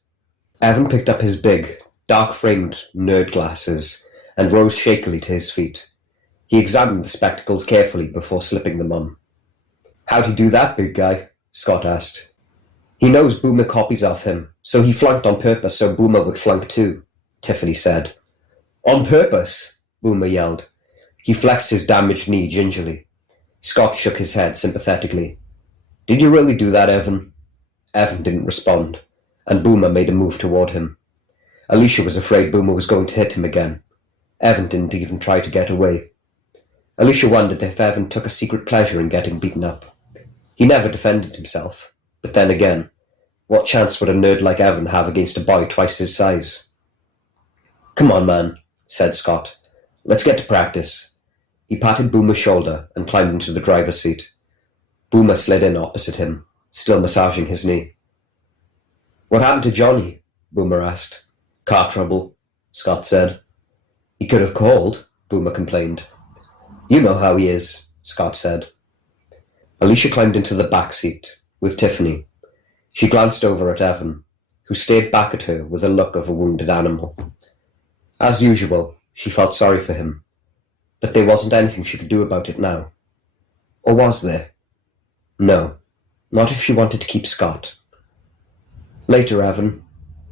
Evan picked up his big, dark-framed nerd glasses and rose shakily to his feet. He examined the spectacles carefully before slipping them on. How'd he do that, big guy? Scott asked. He knows Boomer copies off him, so he flunked on purpose so Boomer would flunk too, Tiffany said. On purpose? Boomer yelled. He flexed his damaged knee gingerly. Scott shook his head sympathetically. Did you really do that, Evan? Evan didn't respond, and Boomer made a move toward him. Alicia was afraid Boomer was going to hit him again. Evan didn't even try to get away. Alicia wondered if Evan took a secret pleasure in getting beaten up. He never defended himself, but then again, what chance would a nerd like Evan have against a boy twice his size? Come on, man, said Scott. Let's get to practice. He patted Boomer's shoulder and climbed into the driver's seat. Boomer slid in opposite him, still massaging his knee. What happened to Johnny? Boomer asked. Car trouble, Scott said. He could have called, Boomer complained. You know how he is, Scott said. Alicia climbed into the back seat, with Tiffany. She glanced over at Evan, who stared back at her with the look of a wounded animal. As usual, she felt sorry for him, but there wasn't anything she could do about it now. Or was there? No, not if she wanted to keep Scott. Later, Evan,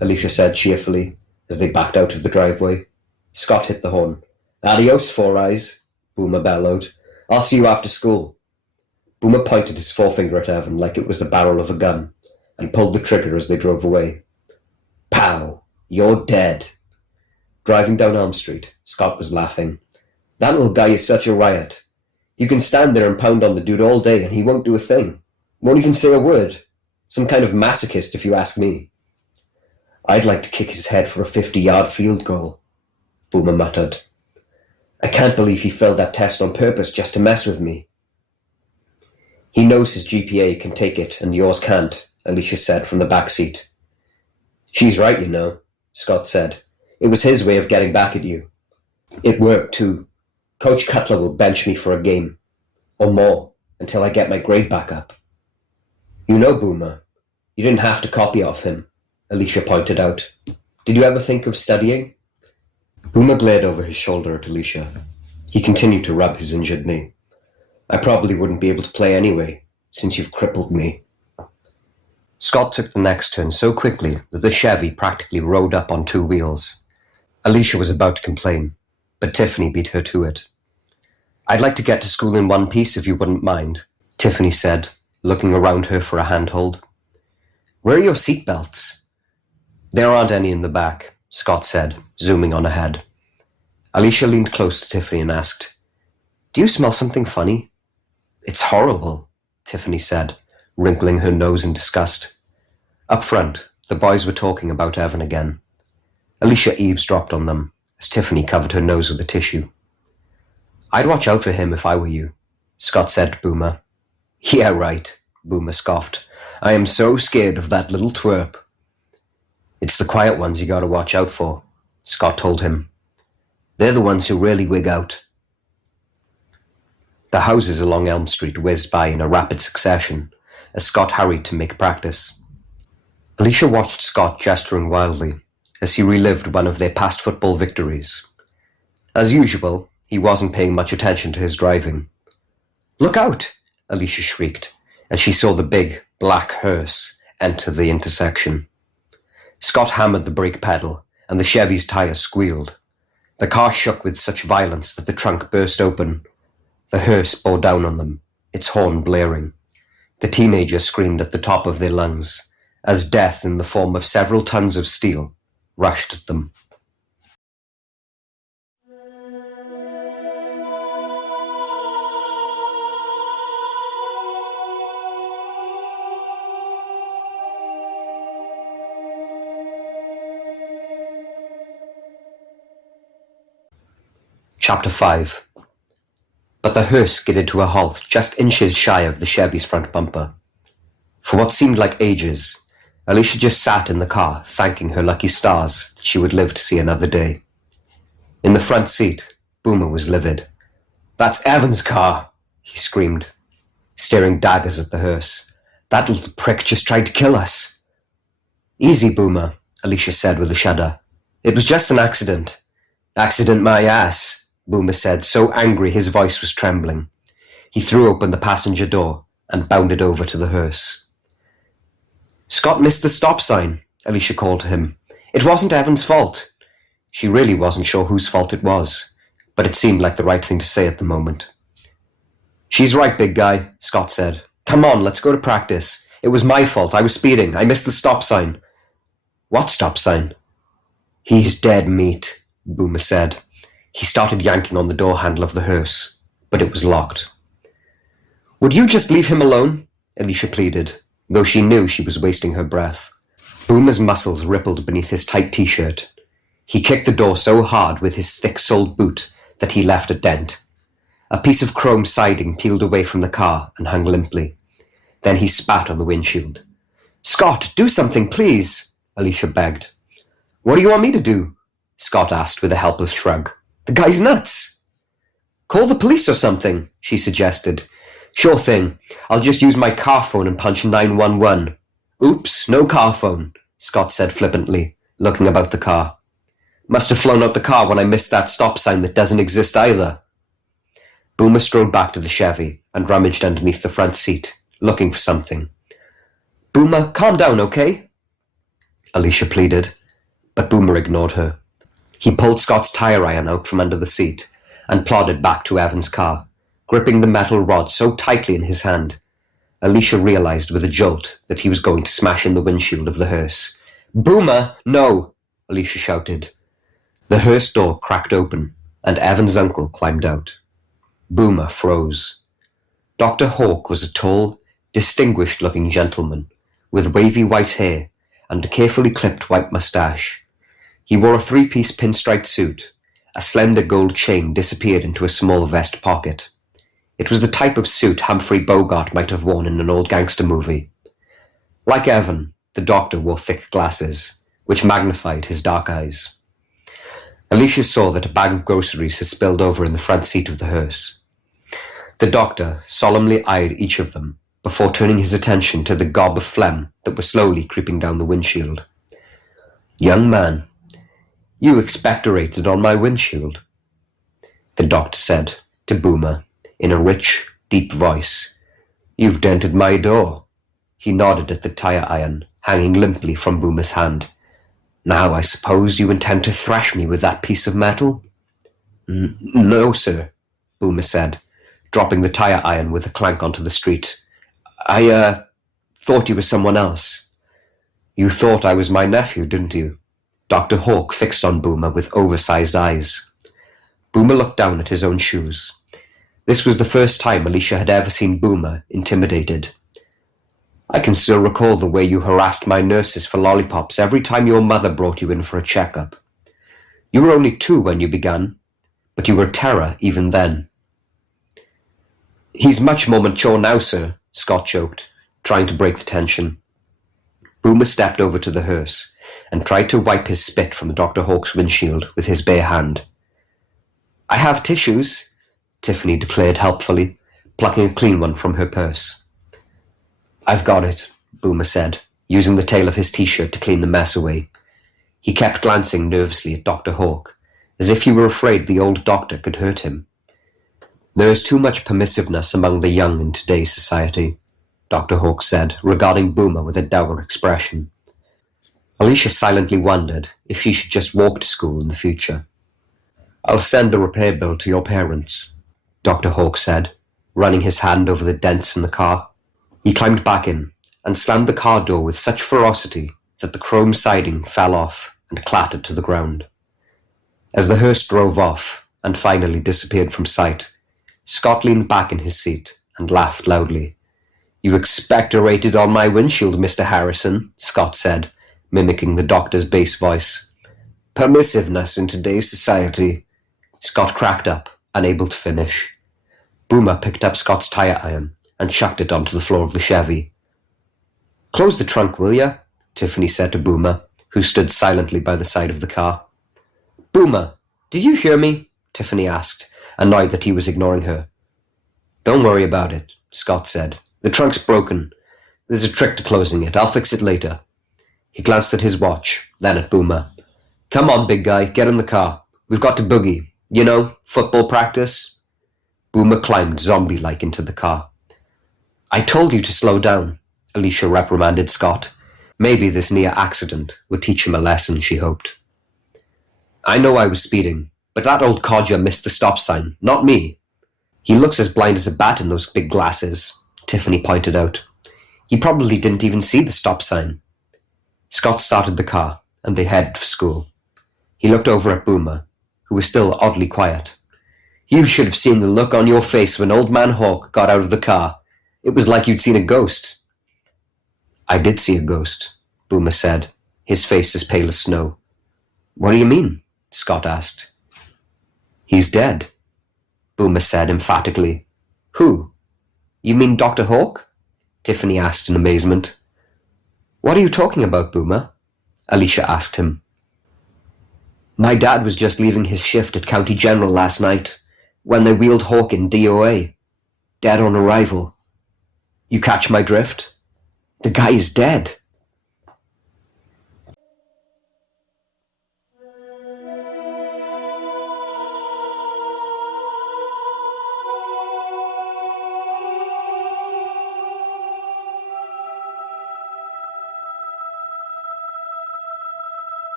Alicia said cheerfully, as they backed out of the driveway. Scott hit the horn. Adios, Four Eyes, Boomer bellowed. I'll see you after school. Boomer pointed his forefinger at Evan like it was the barrel of a gun, and pulled the trigger as they drove away. Pow! You're dead. Driving down Elm Street, Scott was laughing. That little guy is such a riot. You can stand there and pound on the dude all day and he won't do a thing. Won't even say a word. Some kind of masochist, if you ask me. I'd like to kick his head for a 50-yard field goal, Boomer muttered. I can't believe he failed that test on purpose just to mess with me. He knows his GPA can take it and yours can't, Alicia said from the back seat. She's right, you know, Scott said. It was his way of getting back at you. It worked, too. Coach Cutler will bench me for a game, or more, until I get my grade back up. You know, Boomer, you didn't have to copy off him, Alicia pointed out. Did you ever think of studying? Boomer glared over his shoulder at Alicia. He continued to rub his injured knee. I probably wouldn't be able to play anyway, since you've crippled me. Scott took the next turn so quickly that the Chevy practically rode up on two wheels. Alicia was about to complain, but Tiffany beat her to it. I'd like to get to school in one piece if you wouldn't mind, Tiffany said, looking around her for a handhold. Where are your seatbelts? There aren't any in the back, Scott said, zooming on ahead. Alicia leaned close to Tiffany and asked, Do you smell something funny? It's horrible, Tiffany said, wrinkling her nose in disgust. Up front, the boys were talking about Evan again. Alicia eavesdropped on them, as Tiffany covered her nose with a tissue. I'd watch out for him if I were you, Scott said to Boomer. Yeah, right, Boomer scoffed. I am so scared of that little twerp. It's the quiet ones you gotta watch out for, Scott told him. They're the ones who really wig out. The houses along Elm Street whizzed by in a rapid succession, as Scott hurried to make practice. Alicia watched Scott gesturing wildly, as he relived one of their past football victories. As usual, he wasn't paying much attention to his driving. Look out! Alicia shrieked, as she saw the big, black hearse enter the intersection. Scott hammered the brake pedal, and the Chevy's tires squealed. The car shook with such violence that the trunk burst open. The hearse bore down on them, its horn blaring. The teenager screamed at the top of their lungs, as death in the form of several tons of steel rushed at them. Chapter 5. But the hearse skidded to a halt just inches shy of the Chevy's front bumper. For what seemed like ages, Alicia just sat in the car, thanking her lucky stars that she would live to see another day. In the front seat, Boomer was livid. "That's Evan's car," he screamed, staring daggers at the hearse. "That little prick just tried to kill us." "Easy, Boomer," Alicia said with a shudder. "It was just an accident." "Accident my ass," Boomer said, so angry his voice was trembling. He threw open the passenger door and bounded over to the hearse. "Scott missed the stop sign," Alicia called to him. "It wasn't Evan's fault." She really wasn't sure whose fault it was, but it seemed like the right thing to say at the moment. "She's right, big guy," Scott said. "Come on, let's go to practice. It was my fault. I was speeding. I missed the stop sign." "What stop sign?" "He's dead meat," Boomer said. He started yanking on the door handle of the hearse, but it was locked. "Would you just leave him alone?" Alicia pleaded, though she knew she was wasting her breath. Boomer's muscles rippled beneath his tight t-shirt. He kicked the door so hard with his thick-soled boot that he left a dent. A piece of chrome siding peeled away from the car and hung limply. Then he spat on the windshield. "Scott, do something, please," Alicia begged. "What do you want me to do?" Scott asked with a helpless shrug. "The guy's nuts." "Call the police or something," she suggested. "Sure thing. I'll just use my car phone and punch 911. "Oops, no car phone," Scott said flippantly, looking about the car. "Must have flown out the car when I missed that stop sign that doesn't exist either." Boomer strode back to the Chevy and rummaged underneath the front seat, looking for something. "Boomer, calm down, okay?" Alicia pleaded, but Boomer ignored her. He pulled Scott's tire iron out from under the seat and plodded back to Evan's car, gripping the metal rod so tightly in his hand. Alicia realized with a jolt that he was going to smash in the windshield of the hearse. "Boomer, no!" Alicia shouted. The hearse door cracked open, and Evan's uncle climbed out. Boomer froze. Dr. Hawk was a tall, distinguished-looking gentleman with wavy white hair and a carefully clipped white mustache. He wore a three-piece pinstriped suit. A slender gold chain disappeared into a small vest pocket. It was the type of suit Humphrey Bogart might have worn in an old gangster movie. Like Evan, the doctor wore thick glasses, which magnified his dark eyes. Alicia saw that a bag of groceries had spilled over in the front seat of the hearse. The doctor solemnly eyed each of them before turning his attention to the gob of phlegm that was slowly creeping down the windshield. "Young man, you expectorated on my windshield," the doctor said to Boomer in a rich, deep voice. "You've dented my door." He nodded at the tire iron hanging limply from Boomer's hand. "Now I suppose you intend to thrash me with that piece of metal?" No, sir," Boomer said, dropping the tire iron with a clank onto the street. I thought you were someone else." "You thought I was my nephew, didn't you?" Dr. Hawk fixed on Boomer with oversized eyes. Boomer looked down at his own shoes. This was the first time Alicia had ever seen Boomer intimidated. "I can still recall the way you harassed my nurses for lollipops every time your mother brought you in for a checkup. You were only 2 when you began, but you were terror even then." "He's much more mature now, sir," Scott joked, trying to break the tension. Boomer stepped over to the hearse and tried to wipe his spit from Dr. Hawk's windshield with his bare hand. "I have tissues," Tiffany declared helpfully, plucking a clean one from her purse. "I've got it," Boomer said, using the tail of his t-shirt to clean the mess away. He kept glancing nervously at Dr. Hawk, as if he were afraid the old doctor could hurt him. "There is too much permissiveness among the young in today's society," Dr. Hawk said, regarding Boomer with a dour expression. Alicia silently wondered if she should just walk to school in the future. "I'll send the repair bill to your parents," Dr. Hawk said, running his hand over the dents in the car. He climbed back in and slammed the car door with such ferocity that the chrome siding fell off and clattered to the ground. As the hearse drove off and finally disappeared from sight, Scott leaned back in his seat and laughed loudly. "You expectorated on my windshield, Mr. Harrison," Scott said, mimicking the doctor's bass voice. "Permissiveness in today's society." Scott cracked up, unable to finish. Boomer picked up Scott's tire iron and chucked it onto the floor of the Chevy. "Close the trunk, will ya?" Tiffany said to Boomer, who stood silently by the side of the car. "Boomer, did you hear me?" Tiffany asked, annoyed that he was ignoring her. Don't worry about it, Scott said. The trunk's broken. There's a trick to closing it. I'll fix it later. He glanced at his watch, then at Boomer. Come on, big guy, get in the car. We've got to boogie. You know, football practice. Boomer climbed zombie-like into the car. I told you to slow down, Alicia reprimanded Scott. Maybe this near accident would teach him a lesson, she hoped. I know I was speeding, but that old codger missed the stop sign, not me. He looks as blind as a bat in those big glasses, Tiffany pointed out. He probably didn't even see the stop sign. Scott started the car, and they headed for school. He looked over at Boomer, who was still oddly quiet. You should have seen the look on your face when Old Man Hawk got out of the car. It was like you'd seen a ghost. I did see a ghost, Boomer said, his face as pale as snow. What do you mean? Scott asked. He's dead, Boomer said emphatically. Who? You mean Dr. Hawk? Tiffany asked in amazement. What are you talking about, Boomer? Alicia asked him. My dad was just leaving his shift at County General last night, when they wheeled Hawk in DOA. Dead on arrival. You catch my drift? The guy is dead.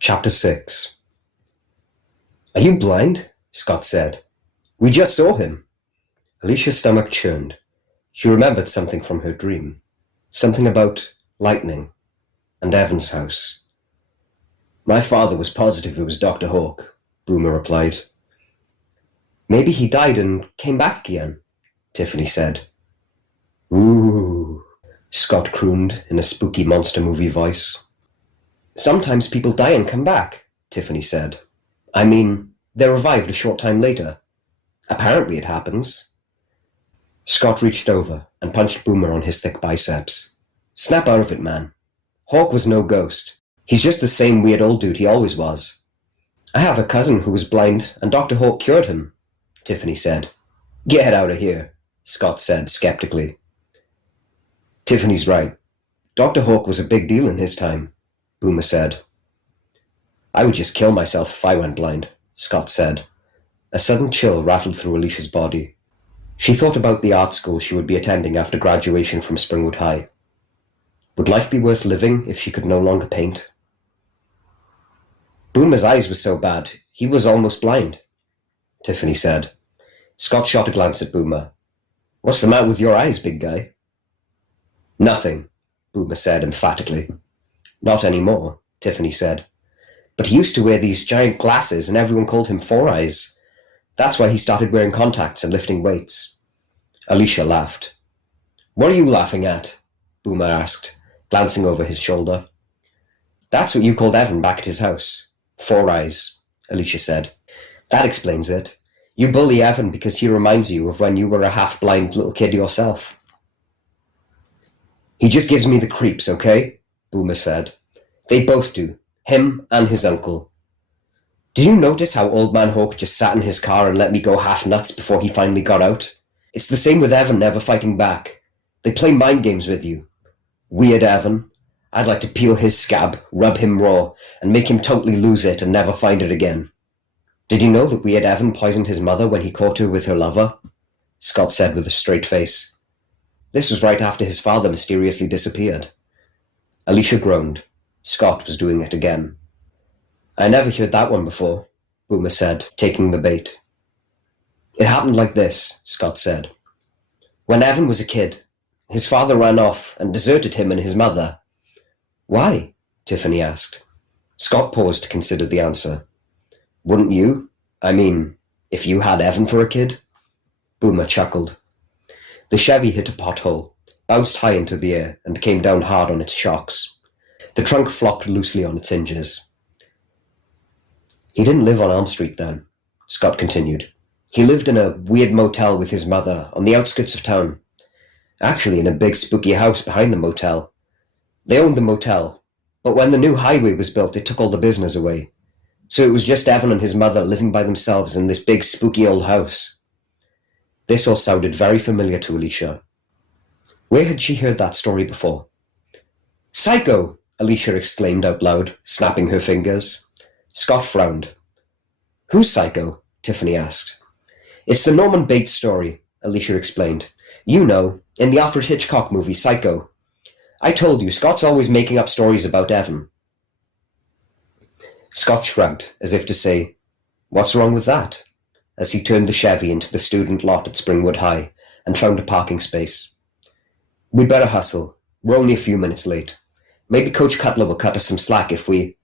Chapter 6. Are you blind? Scott said. We just saw him. Alicia's stomach churned. She remembered something from her dream. Something about lightning and Evan's house. My father was positive it was Dr. Hawk, Boomer replied. Maybe he died and came back again, Tiffany said. Ooh, Scott crooned in a spooky monster movie voice. Sometimes people die and come back, Tiffany said. I mean, they're revived a short time later. Apparently it happens. Scott reached over and punched Boomer on his thick biceps. Snap out of it, man. Hawk was no ghost. He's just the same weird old dude he always was. I have a cousin who was blind and Dr. Hawk cured him, Tiffany said. Get out of here, Scott said skeptically. Tiffany's right. Dr. Hawk was a big deal in his time, Boomer said. I would just kill myself if I went blind, Scott said. A sudden chill rattled through Alicia's body. She thought about the art school she would be attending after graduation from Springwood High. Would life be worth living if she could no longer paint? Boomer's eyes were so bad, he was almost blind, Tiffany said. Scott shot a glance at Boomer. What's the matter with your eyes, big guy? Nothing, Boomer said emphatically. Not anymore, Tiffany said. But he used to wear these giant glasses and everyone called him Four Eyes. That's why he started wearing contacts and lifting weights. Alicia laughed. What are you laughing at? Boomer asked, glancing over his shoulder. That's what you called Evan back at his house. Four Eyes, Alicia said. That explains it. You bully Evan because he reminds you of when you were a half-blind little kid yourself. He just gives me the creeps, okay? Boomer said. They both do. Him and his uncle. Did you notice how Old Man Hawk just sat in his car and let me go half nuts before he finally got out? It's the same with Evan never fighting back. They play mind games with you. Weird Evan. I'd like to peel his scab, rub him raw, and make him totally lose it and never find it again. Did you know that Weird Evan poisoned his mother when he caught her with her lover? Scott said with a straight face. This was right after his father mysteriously disappeared. Alicia groaned. Scott was doing it again. I never heard that one before, Boomer said, taking the bait. It happened like this, Scott said. When Evan was a kid, his father ran off and deserted him and his mother. Why? Tiffany asked. Scott paused to consider the answer. Wouldn't you? I mean, if you had Evan for a kid? Boomer chuckled. The Chevy hit a pothole, bounced high into the air, and came down hard on its shocks. The trunk flopped loosely on its hinges. He didn't live on Elm Street then, Scott continued. He lived in a weird motel with his mother on the outskirts of town. Actually, in a big spooky house behind the motel. They owned the motel, but when the new highway was built, it took all the business away. So it was just Evan and his mother living by themselves in this big spooky old house. This all sounded very familiar to Alicia. Where had she heard that story before? Psycho! Alicia exclaimed out loud, snapping her fingers. Scott frowned. Who's Psycho? Tiffany asked. It's the Norman Bates story, Alicia explained. You know, in the Alfred Hitchcock movie Psycho. I told you, Scott's always making up stories about Evan. Scott shrugged, as if to say, What's wrong with that? As he turned the Chevy into the student lot at Springwood High and found a parking space. We'd better hustle. We're only a few minutes late. Maybe Coach Cutler will cut us some slack if we...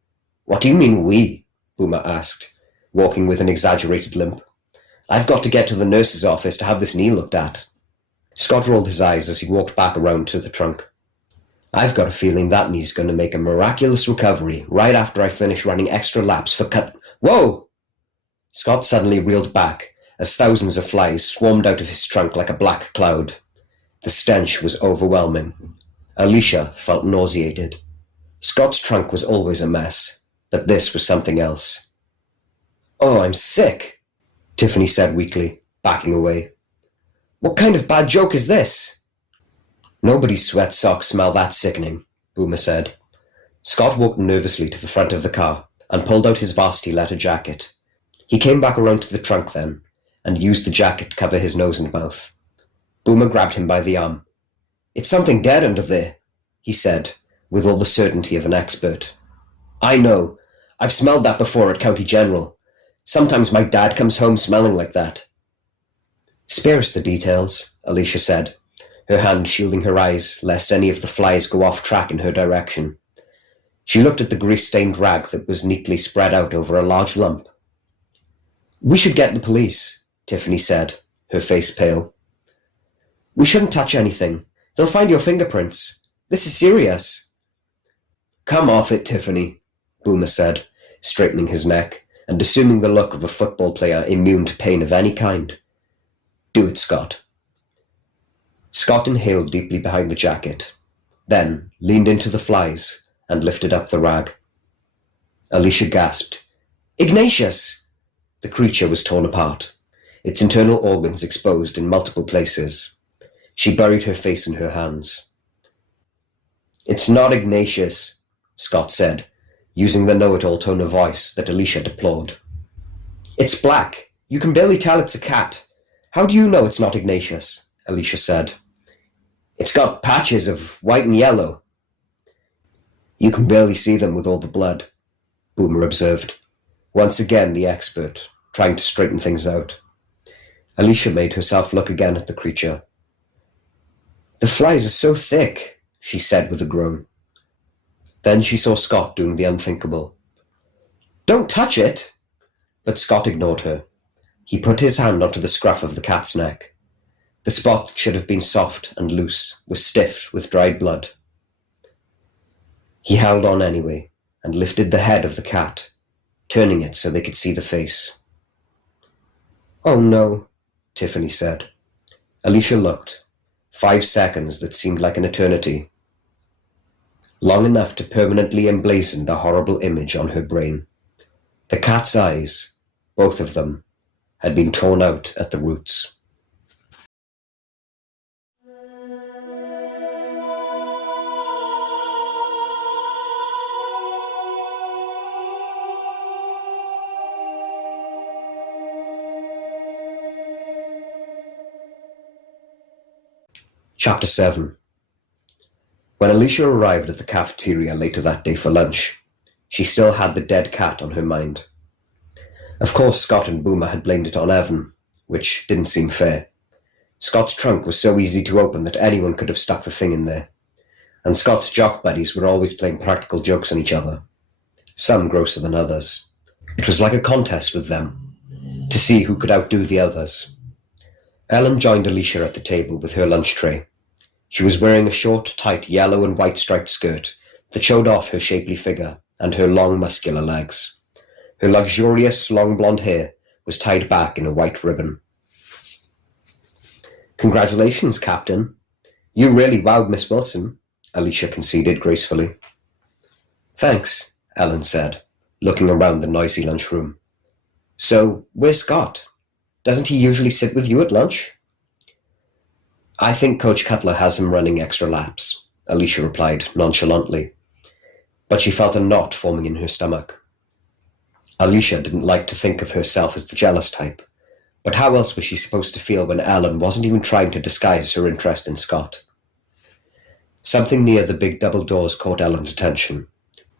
What do you mean we? Boomer asked, walking with an exaggerated limp. I've got to get to the nurse's office to have this knee looked at. Scott rolled his eyes as he walked back around to the trunk. I've got a feeling that knee's going to make a miraculous recovery right after I finish running extra laps for Whoa! Scott suddenly reeled back as thousands of flies swarmed out of his trunk like a black cloud. The stench was overwhelming. Alicia felt nauseated. Scott's trunk was always a mess, but this was something else. Oh, I'm sick, Tiffany said weakly, backing away. What kind of bad joke is this? Nobody's sweat socks smell that sickening, Boomer said. Scott walked nervously to the front of the car and pulled out his varsity leather jacket. He came back around to the trunk then, and used the jacket to cover his nose and mouth. Boomer grabbed him by the arm. It's something dead under there, he said, with all the certainty of an expert. I know. I've smelled that before at County General. Sometimes my dad comes home smelling like that. Spare us the details, Alicia said, her hand shielding her eyes lest any of the flies go off track in her direction. She looked at the grease-stained rag that was neatly spread out over a large lump. We should get the police, Tiffany said, her face pale. We shouldn't touch anything. They'll find your fingerprints. This is serious. Come off it, Tiffany, Boomer said, straightening his neck and assuming the look of a football player immune to pain of any kind. Do it, Scott. Scott inhaled deeply behind the jacket, then leaned into the flies and lifted up the rag. Alicia gasped. Ignatius! The creature was torn apart, its internal organs exposed in multiple places. She buried her face in her hands. It's not Ignatius, Scott said, using the know-it-all tone of voice that Alicia deplored. It's black. You can barely tell it's a cat. How do you know it's not Ignatius? Alicia said. It's got patches of white and yellow. You can barely see them with all the blood, Boomer observed. Once again the expert, trying to straighten things out. Alicia made herself look again at the creature. The flies are so thick, she said with a groan. Then she saw Scott doing the unthinkable. Don't touch it! But Scott ignored her. He put his hand onto the scruff of the cat's neck. The spot that should have been soft and loose was stiff with dried blood. He held on anyway and lifted the head of the cat, turning it so they could see the face. Oh no, Tiffany said. Alicia looked. 5 seconds that seemed like an eternity. Long enough to permanently emblazon the horrible image on her brain. The cat's eyes, both of them, had been torn out at the roots. Chapter 7. When Alicia arrived at the cafeteria later that day for lunch, she still had the dead cat on her mind. Of course, Scott and Boomer had blamed it on Evan, which didn't seem fair. Scott's trunk was so easy to open that anyone could have stuck the thing in there, and Scott's jock buddies were always playing practical jokes on each other, some grosser than others. It was like a contest with them, to see who could outdo the others. Ellen joined Alicia at the table with her lunch tray. She was wearing a short, tight yellow and white striped skirt that showed off her shapely figure and her long, muscular legs. Her luxurious, long blonde hair was tied back in a white ribbon. Congratulations, Captain, You really wowed Miss Wilson, Alicia conceded gracefully. Thanks, Ellen said, looking around the noisy lunchroom. So, where's Scott? Doesn't he usually sit with you at lunch? I think Coach Cutler has him running extra laps, Alicia replied nonchalantly, but she felt a knot forming in her stomach. Alicia didn't like to think of herself as the jealous type, but how else was she supposed to feel when Ellen wasn't even trying to disguise her interest in Scott? Something near the big double doors caught Ellen's attention.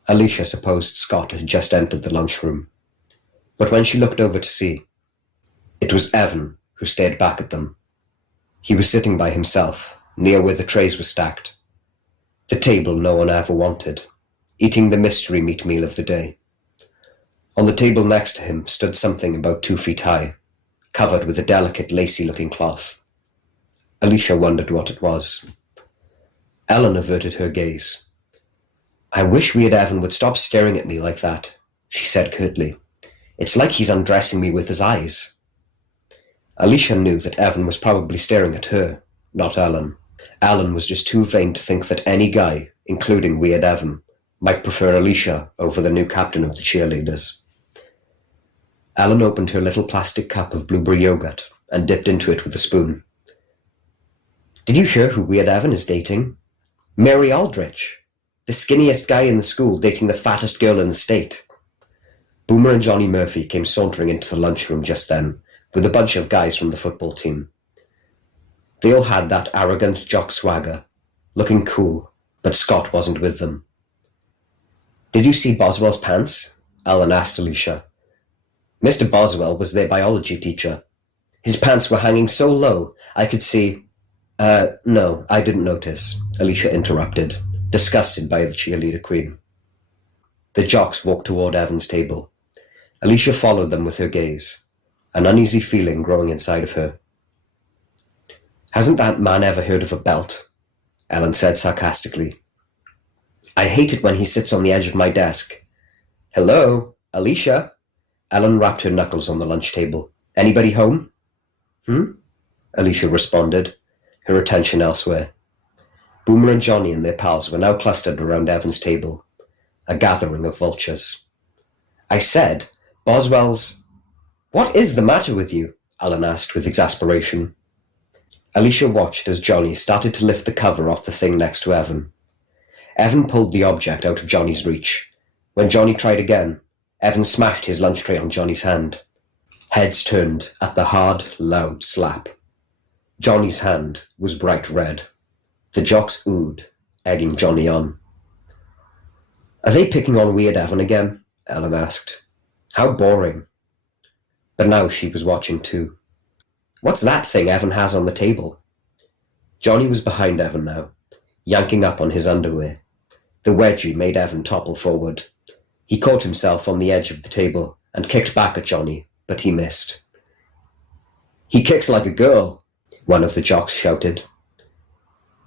Alicia supposed Scott had just entered the lunchroom, but when she looked over to see, it was Evan who stared back at them. He was sitting by himself, near where the trays were stacked, the table no one ever wanted, eating the mystery meat meal of the day. On the table next to him stood something about 2 feet high, covered with a delicate lacy-looking cloth. Alicia wondered what it was. Ellen averted her gaze. I wish Weird Evan would stop staring at me like that, she said curtly. It's like he's undressing me with his eyes. Alicia knew that Evan was probably staring at her, not Ellen. Ellen was just too vain to think that any guy, including Weird Evan, might prefer Alicia over the new captain of the cheerleaders. Ellen opened her little plastic cup of blueberry yogurt and dipped into it with a spoon. Did you hear who Weird Evan is dating? Mary Aldrich, the skinniest guy in the school dating the fattest girl in the state. Boomer and Johnny Murphy came sauntering into the lunchroom just then, with a bunch of guys from the football team. They all had that arrogant jock swagger, looking cool, but Scott wasn't with them. Did you see Boswell's pants? Ellen asked Alicia. Mr. Boswell was their biology teacher. His pants were hanging so low I could see... No, I didn't notice, Alicia interrupted, disgusted by the cheerleader queen. The jocks walked toward Evan's table. Alicia followed them with her gaze, an uneasy feeling growing inside of her. Hasn't that man ever heard of a belt? Ellen said sarcastically. I hate it when he sits on the edge of my desk. Hello, Alicia? Ellen rapped her knuckles on the lunch table. Anybody home? Alicia responded, her attention elsewhere. Boomer and Johnny and their pals were now clustered around Evan's table, a gathering of vultures. I said, Boswell's... What is the matter with you? Ellen asked with exasperation. Alicia watched as Johnny started to lift the cover off the thing next to Evan. Evan pulled the object out of Johnny's reach. When Johnny tried again, Evan smashed his lunch tray on Johnny's hand. Heads turned at the hard, loud slap. Johnny's hand was bright red. The jocks oohed, egging Johnny on. Are they picking on Weird Evan again? Ellen asked. How boring. But now she was watching too. What's that thing Evan has on the table? Johnny was behind Evan now, yanking up on his underwear. The wedgie made Evan topple forward. He caught himself on the edge of the table and kicked back at Johnny, but he missed. He kicks like a girl, one of the jocks shouted.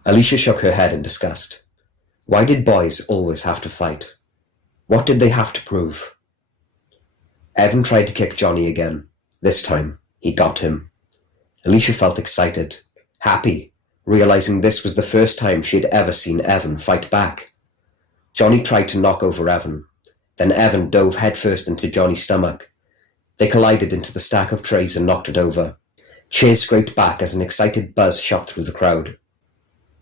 Alicia shook her head in disgust. Why did boys always have to fight? What did they have to prove? Evan tried to kick Johnny again. This time, he got him. Alicia felt excited, happy, realizing this was the first time she had ever seen Evan fight back. Johnny tried to knock over Evan. Then Evan dove headfirst into Johnny's stomach. They collided into the stack of trays and knocked it over. Cheers scraped back as an excited buzz shot through the crowd.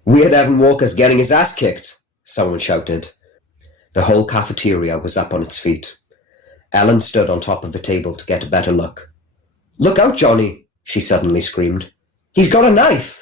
Weird Evan Walker's getting his ass kicked, someone shouted. The whole cafeteria was up on its feet. Ellen stood on top of the table to get a better look. Look out, Johnny, she suddenly screamed. He's got a knife!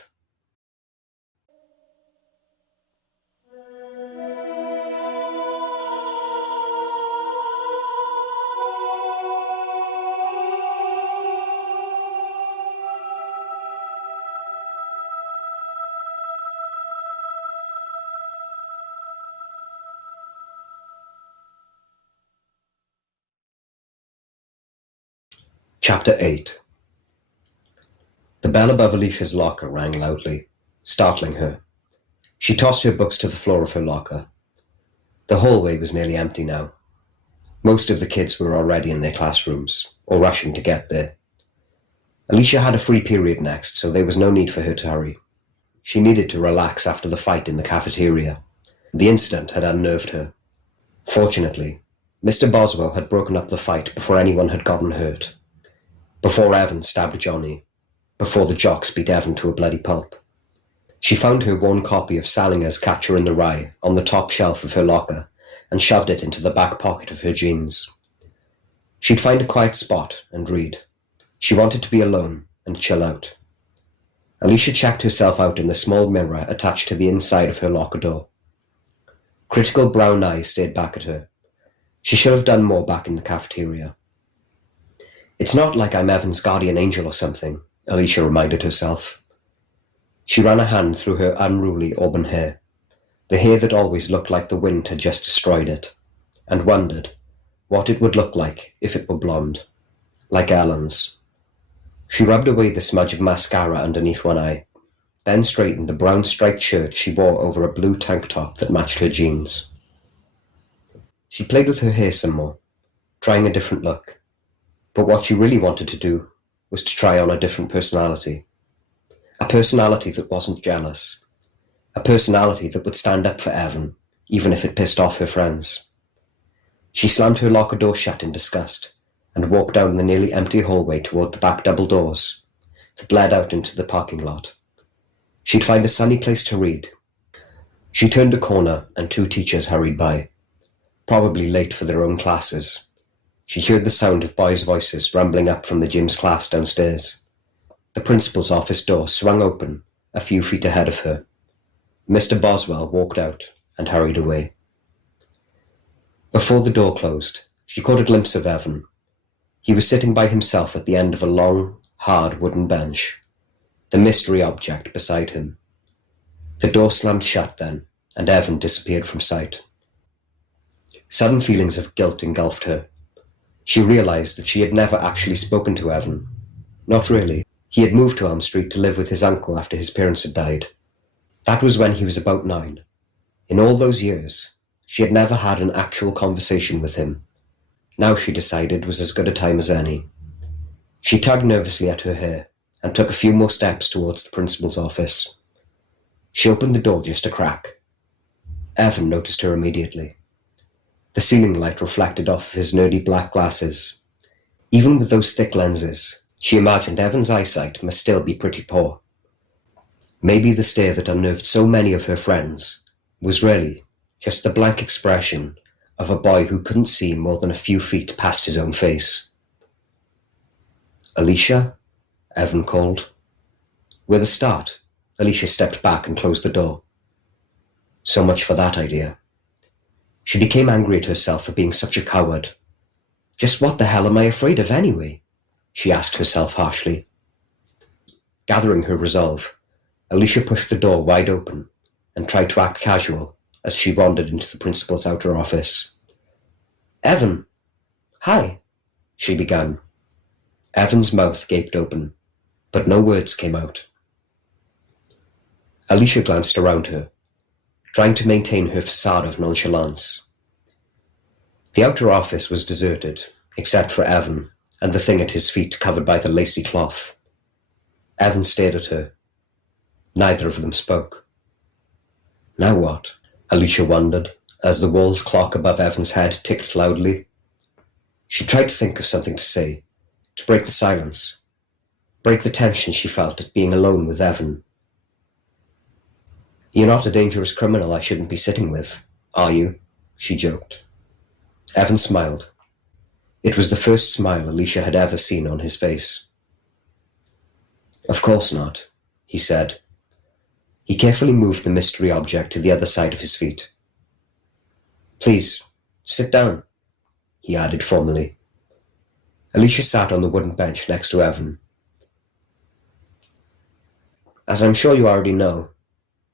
Chapter 8. The bell above Alicia's locker rang loudly, startling her. She tossed her books to the floor of her locker. The hallway was nearly empty now. Most of the kids were already in their classrooms, or rushing to get there. Alicia had a free period next, so there was no need for her to hurry. She needed to relax after the fight in the cafeteria. The incident had unnerved her. Fortunately, Mr. Boswell had broken up the fight before anyone had gotten hurt. Before Evan stabbed Johnny. Before the jocks beat Evan to a bloody pulp. She found her worn copy of Salinger's Catcher in the Rye on the top shelf of her locker and shoved it into the back pocket of her jeans. She'd find a quiet spot and read. She wanted to be alone and chill out. Alicia checked herself out in the small mirror attached to the inside of her locker door. Critical brown eyes stared back at her. She should have done more back in the cafeteria. It's not like I'm Evan's guardian angel or something, Alicia reminded herself. She ran a hand through her unruly auburn hair, the hair that always looked like the wind had just destroyed it, and wondered what it would look like if it were blonde, like Ellen's. She rubbed away the smudge of mascara underneath one eye, then straightened the brown striped shirt she wore over a blue tank top that matched her jeans. She played with her hair some more, trying a different look, but what she really wanted to do was to try on a different personality. A personality that wasn't jealous. A personality that would stand up for Evan, even if it pissed off her friends. She slammed her locker door shut in disgust and walked down the nearly empty hallway toward the back double doors that led out into the parking lot. She'd find a sunny place to read. She turned a corner and 2 teachers hurried by, probably late for their own classes. She heard the sound of boys' voices rumbling up from the gym's class downstairs. The principal's office door swung open a few feet ahead of her. Mr. Boswell walked out and hurried away. Before the door closed, she caught a glimpse of Evan. He was sitting by himself at the end of a long, hard wooden bench, the mystery object beside him. The door slammed shut then, and Evan disappeared from sight. Sudden feelings of guilt engulfed her. She realized that she had never actually spoken to Evan. Not really. He had moved to Elm Street to live with his uncle after his parents had died. That was when he was about 9. In all those years, she had never had an actual conversation with him. Now, she decided, was as good a time as any. She tugged nervously at her hair and took a few more steps towards the principal's office. She opened the door just a crack. Evan noticed her immediately. The ceiling light reflected off of his nerdy black glasses. Even with those thick lenses, she imagined Evan's eyesight must still be pretty poor. Maybe the stare that unnerved so many of her friends was really just the blank expression of a boy who couldn't see more than a few feet past his own face. "Alicia?" Evan called. With a start, Alicia stepped back and closed the door. So much for that idea. She became angry at herself for being such a coward. Just what the hell am I afraid of anyway? She asked herself harshly. Gathering her resolve, Alicia pushed the door wide open and tried to act casual as she wandered into the principal's outer office. "Evan! Hi!" she began. Evan's mouth gaped open, but no words came out. Alicia glanced around her, trying to maintain her facade of nonchalance. The outer office was deserted, except for Evan and the thing at his feet covered by the lacy cloth. Evan stared at her. Neither of them spoke. Now what? Alicia wondered, as the wall's clock above Evan's head ticked loudly. She tried to think of something to say, to break the silence, break the tension she felt at being alone with Evan. "You're not a dangerous criminal I shouldn't be sitting with, are you?" she joked. Evan smiled. It was the first smile Alicia had ever seen on his face. "Of course not," he said. He carefully moved the mystery object to the other side of his feet. "Please, sit down," he added formally. Alicia sat on the wooden bench next to Evan. "As I'm sure you already know,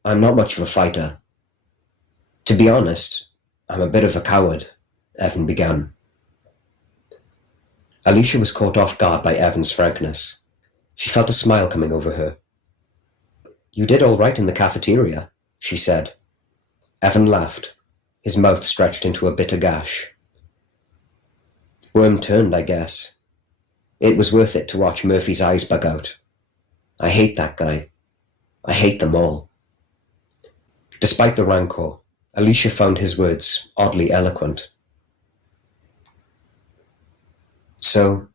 I'm not much of a fighter. To be honest, I'm a bit of a coward," Evan began. Alicia was caught off guard by Evan's frankness. She felt a smile coming over her. "You did all right in the cafeteria," she said. Evan laughed, his mouth stretched into a bitter gash. "Worm turned, I guess. It was worth it to watch Murphy's eyes bug out. I hate that guy." I hate them all." Despite the rancor, Alicia found his words oddly eloquent. "So,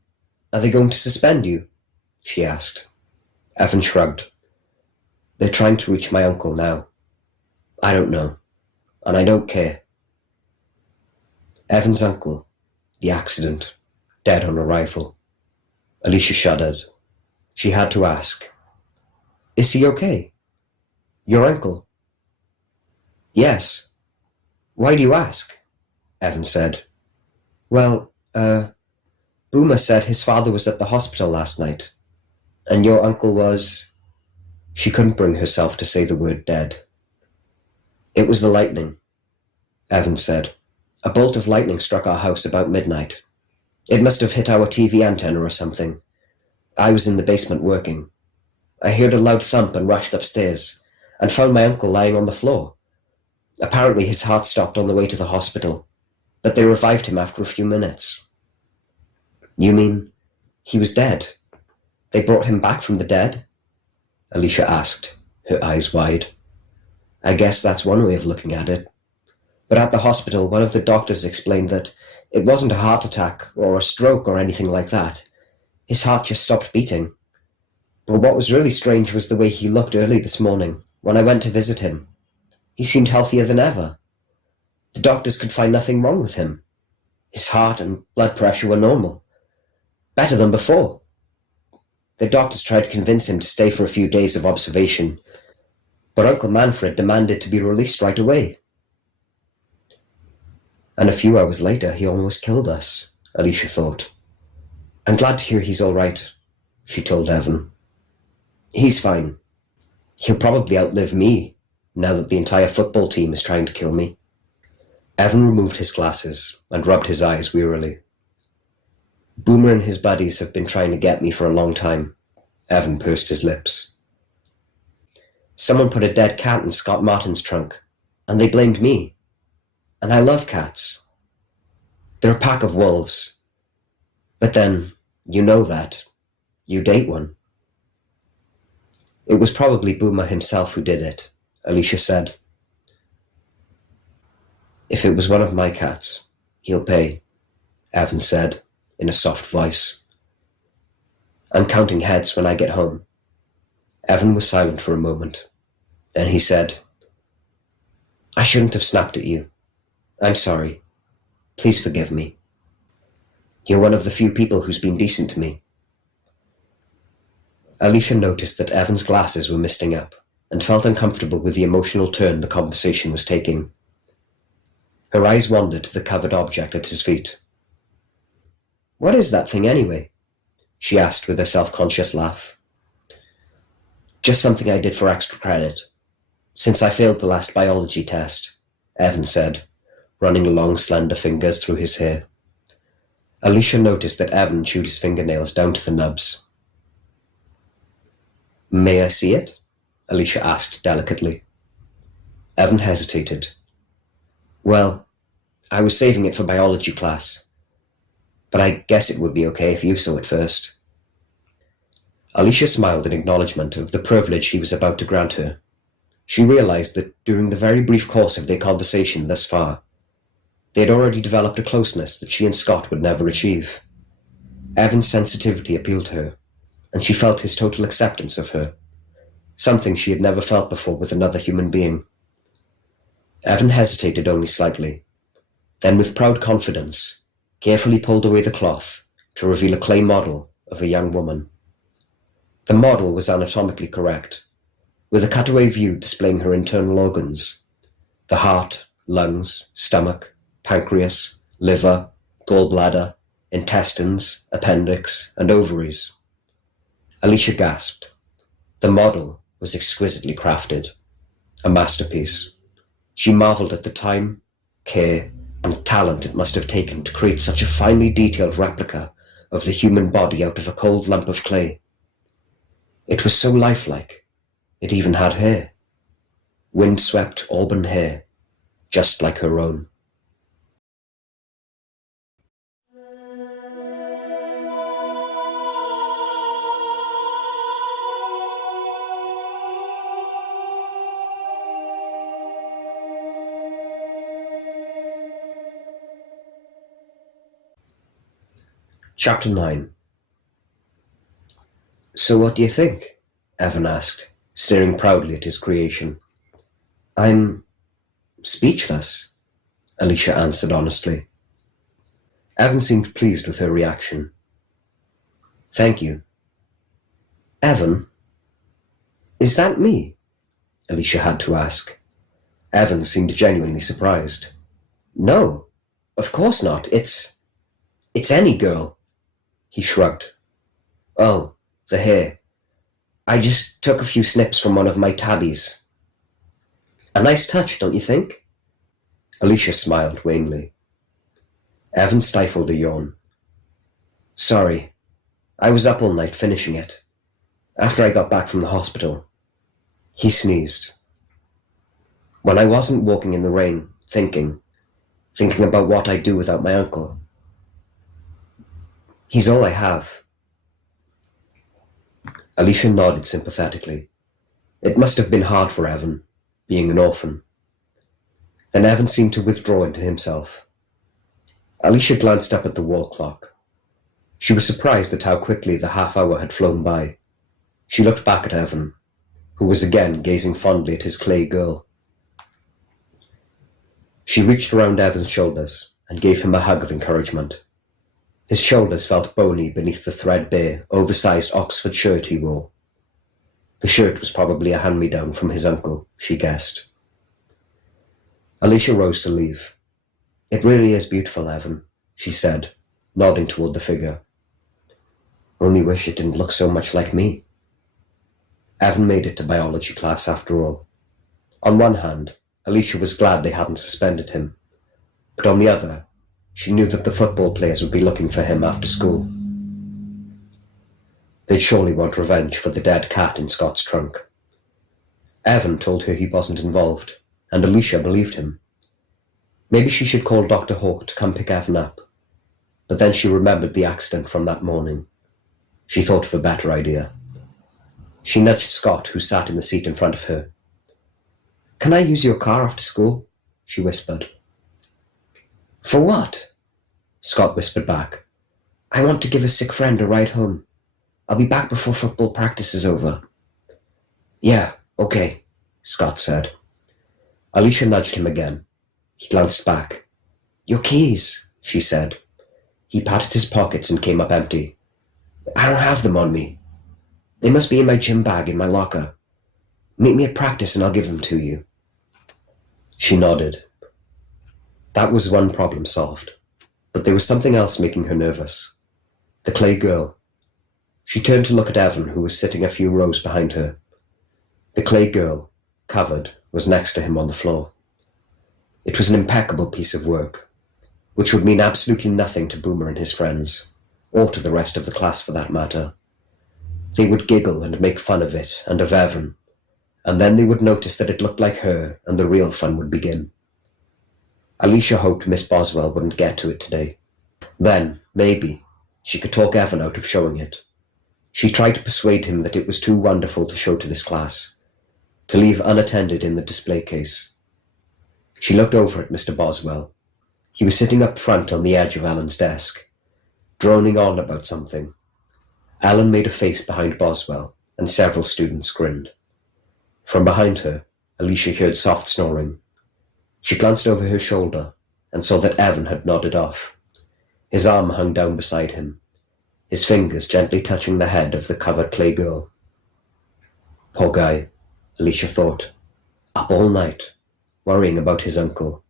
are they going to suspend you?" she asked. Evan shrugged. "They're trying to reach my uncle now. I don't know, and I don't care." Evan's uncle, the accident, dead on arrival. Alicia shuddered. She had to ask, "Is he okay? Your uncle?" "Yes. Why do you ask?" Evan said. "Well, Boomer said his father was at the hospital last night, and your uncle was—" She couldn't bring herself to say the word dead. "It was the lightning," Evan said. "A bolt of lightning struck our house about midnight. It must have hit our TV antenna or something. I was in the basement working. I heard a loud thump and rushed upstairs, and found my uncle lying on the floor. Apparently his heart stopped on the way to the hospital, but they revived him after a few minutes." "You mean he was dead? They brought him back from the dead?" Alicia asked, her eyes wide. "I guess that's one way of looking at it. But at the hospital, one of the doctors explained that it wasn't a heart attack or a stroke or anything like that. His heart just stopped beating. But what was really strange was the way he looked early this morning when I went to visit him. He seemed healthier than ever. The doctors could find nothing wrong with him. His heart and blood pressure were normal. Better than before. The doctors tried to convince him to stay for a few days of observation, but Uncle Manfred demanded to be released right away. And a few hours later he almost killed us," Alicia thought. "I'm glad to hear he's all right," she told Evan. "He's fine. He'll probably outlive me, now that the entire football team is trying to kill me." Evan removed his glasses and rubbed his eyes wearily. "Boomer and his buddies have been trying to get me for a long time." Evan pursed his lips. "Someone put a dead cat in Scott Martin's trunk, and they blamed me. And I love cats. They're a pack of wolves. But then, you know that. You date one." "It was probably Boomer himself who did it," Alicia said. "If it was one of my cats, he'll pay," Evan said, in a soft voice. "I'm counting heads when I get home." Evan was silent for a moment. Then he said, "I shouldn't have snapped at you. I'm sorry. Please forgive me. You're one of the few people who's been decent to me." Alicia noticed that Evan's glasses were misting up, and felt uncomfortable with the emotional turn the conversation was taking. Her eyes wandered to the covered object at his feet. "What is that thing anyway?" she asked with a self-conscious laugh. "Just something I did for extra credit, since I failed the last biology test," Evan said, running long slender fingers through his hair. Alicia noticed that Evan chewed his fingernails down to the nubs. "May I see it?" Alicia asked delicately. Evan hesitated. "Well, I was saving it for biology class, but I guess it would be okay if you saw it first." Alicia smiled in acknowledgement of the privilege he was about to grant her. She realized that during the very brief course of their conversation thus far, they had already developed a closeness that she and Scott would never achieve. Evan's sensitivity appealed to her, and she felt his total acceptance of her, something she had never felt before with another human being. Evan hesitated only slightly, then with proud confidence, carefully pulled away the cloth to reveal a clay model of a young woman. The model was anatomically correct, with a cutaway view displaying her internal organs: the heart, lungs, stomach, pancreas, liver, gallbladder, intestines, appendix, and ovaries. Alicia gasped. The model was exquisitely crafted, a masterpiece. She marveled at the time, care, and talent it must have taken to create such a finely detailed replica of the human body out of a cold lump of clay. It was so lifelike. It even had hair. Wind-swept auburn hair, just like her own. Chapter 9. "So what do you think?" Evan asked, staring proudly at his creation. "I'm speechless," Alicia answered honestly. Evan seemed pleased with her reaction. "Thank you." "Evan, is that me?" Alicia had to ask. Evan seemed genuinely surprised. "No, of course not. It's any girl." He shrugged. "Oh, the hair. I just took a few snips from one of my tabbies." "A nice touch, don't you think?" Alicia smiled wanly. Evan stifled a yawn. "Sorry, I was up all night finishing it. After I got back from the hospital." He sneezed. "When I wasn't walking in the rain, thinking about what I'd do without my uncle. He's all I have." Alicia nodded sympathetically. It must have been hard for Evan, being an orphan. Then Evan seemed to withdraw into himself. Alicia glanced up at the wall clock. She was surprised at how quickly the half-hour had flown by. She looked back at Evan, who was again gazing fondly at his clay girl. She reached around Evan's shoulders and gave him a hug of encouragement. His shoulders felt bony beneath the threadbare, oversized Oxford shirt he wore. The shirt was probably a hand-me-down from his uncle, she guessed. Alicia rose to leave. "It really is beautiful, Evan," she said, nodding toward the figure. "Only wish it didn't look so much like me." Evan made it to biology class after all. On one hand, Alicia was glad they hadn't suspended him, but on the other, she knew that the football players would be looking for him after school. They'd surely want revenge for the dead cat in Scott's trunk. Evan told her he wasn't involved, and Alicia believed him. Maybe she should call Dr. Hawke to come pick Evan up, but then she remembered the accident from that morning. She thought of a better idea. She nudged Scott, who sat in the seat in front of her. "Can I use your car after school?" she whispered. "For what?" Scott whispered back. "I want to give a sick friend a ride home. I'll be back before football practice is over." "Yeah, okay," Scott said. Alicia nudged him again. He glanced back. "Your keys," she said. He patted his pockets and came up empty. "I don't have them on me. They must be in my gym bag in my locker. Meet me at practice and I'll give them to you." She nodded. That was one problem solved, but there was something else making her nervous. The clay girl. She turned to look at Evan, who was sitting a few rows behind her. The clay girl, covered, was next to him on the floor. It was an impeccable piece of work, which would mean absolutely nothing to Boomer and his friends, or to the rest of the class for that matter. They would giggle and make fun of it and of Evan, and then they would notice that it looked like her, and the real fun would begin. Alicia hoped Miss Boswell wouldn't get to it today. Then, maybe, she could talk Evan out of showing it. She tried to persuade him that it was too wonderful to show to this class, to leave unattended in the display case. She looked over at Mr. Boswell. He was sitting up front on the edge of Alan's desk, droning on about something. Alan made a face behind Boswell, and several students grinned. From behind her, Alicia heard soft snoring. She glanced over her shoulder and saw that Evan had nodded off. His arm hung down beside him, his fingers gently touching the head of the covered clay girl. Poor guy, Alicia thought, up all night, worrying about his uncle.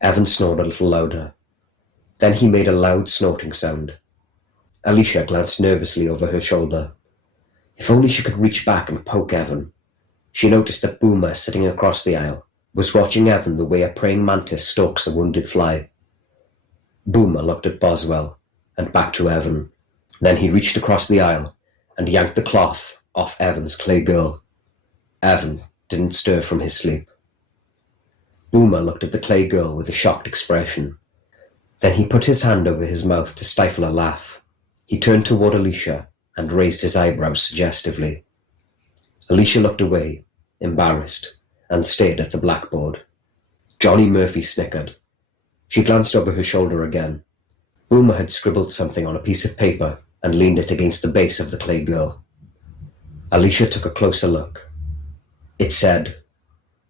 Evan snored a little louder. Then he made a loud snorting sound. Alicia glanced nervously over her shoulder. If only she could reach back and poke Evan. She noticed that Boomer, sitting across the aisle, was watching Evan the way a praying mantis stalks a wounded fly. Boomer looked at Boswell, and back to Evan. Then he reached across the aisle and yanked the cloth off Evan's clay girl. Evan didn't stir from his sleep. Boomer looked at the clay girl with a shocked expression. Then he put his hand over his mouth to stifle a laugh. He turned toward Alicia and raised his eyebrows suggestively. Alicia looked away, embarrassed, and stared at the blackboard. Johnny Murphy snickered. She glanced over her shoulder again. Boomer had scribbled something on a piece of paper and leaned it against the base of the clay girl. Alicia took a closer look. It said,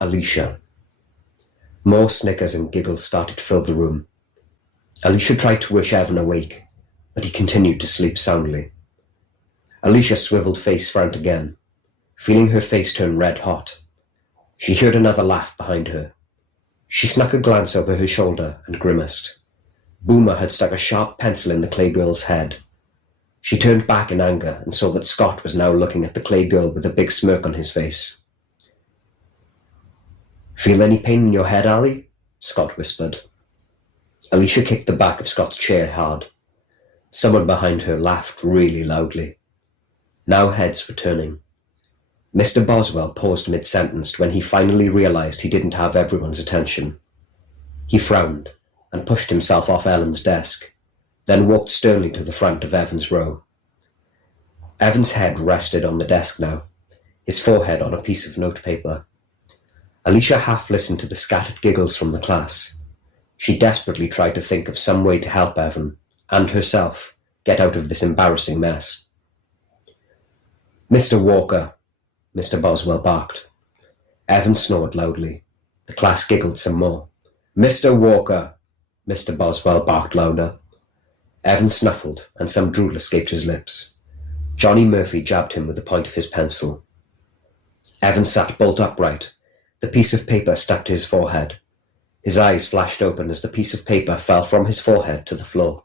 Alicia. More snickers and giggles started to fill the room. Alicia tried to wish Evan awake, but he continued to sleep soundly. Alicia swiveled face front again, feeling her face turn red hot. She heard another laugh behind her. She snuck a glance over her shoulder and grimaced. Boomer had stuck a sharp pencil in the clay girl's head. She turned back in anger and saw that Scott was now looking at the clay girl with a big smirk on his face. "Feel any pain in your head, Ali?" Scott whispered. Alicia kicked the back of Scott's chair hard. Someone behind her laughed really loudly. Now heads were turning. Mr. Boswell paused mid-sentence when he finally realized he didn't have everyone's attention. He frowned and pushed himself off Ellen's desk, then walked sternly to the front of Evan's row. Evan's head rested on the desk now, his forehead on a piece of notepaper. Alicia half listened to the scattered giggles from the class. She desperately tried to think of some way to help Evan, and herself, get out of this embarrassing mess. "Mr. Walker," Mr. Boswell barked. Evan snored loudly. The class giggled some more. "Mr. Walker," Mr. Boswell barked louder. Evan snuffled, and some drool escaped his lips. Johnny Murphy jabbed him with the point of his pencil. Evan sat bolt upright, the piece of paper stuck to his forehead. His eyes flashed open as the piece of paper fell from his forehead to the floor.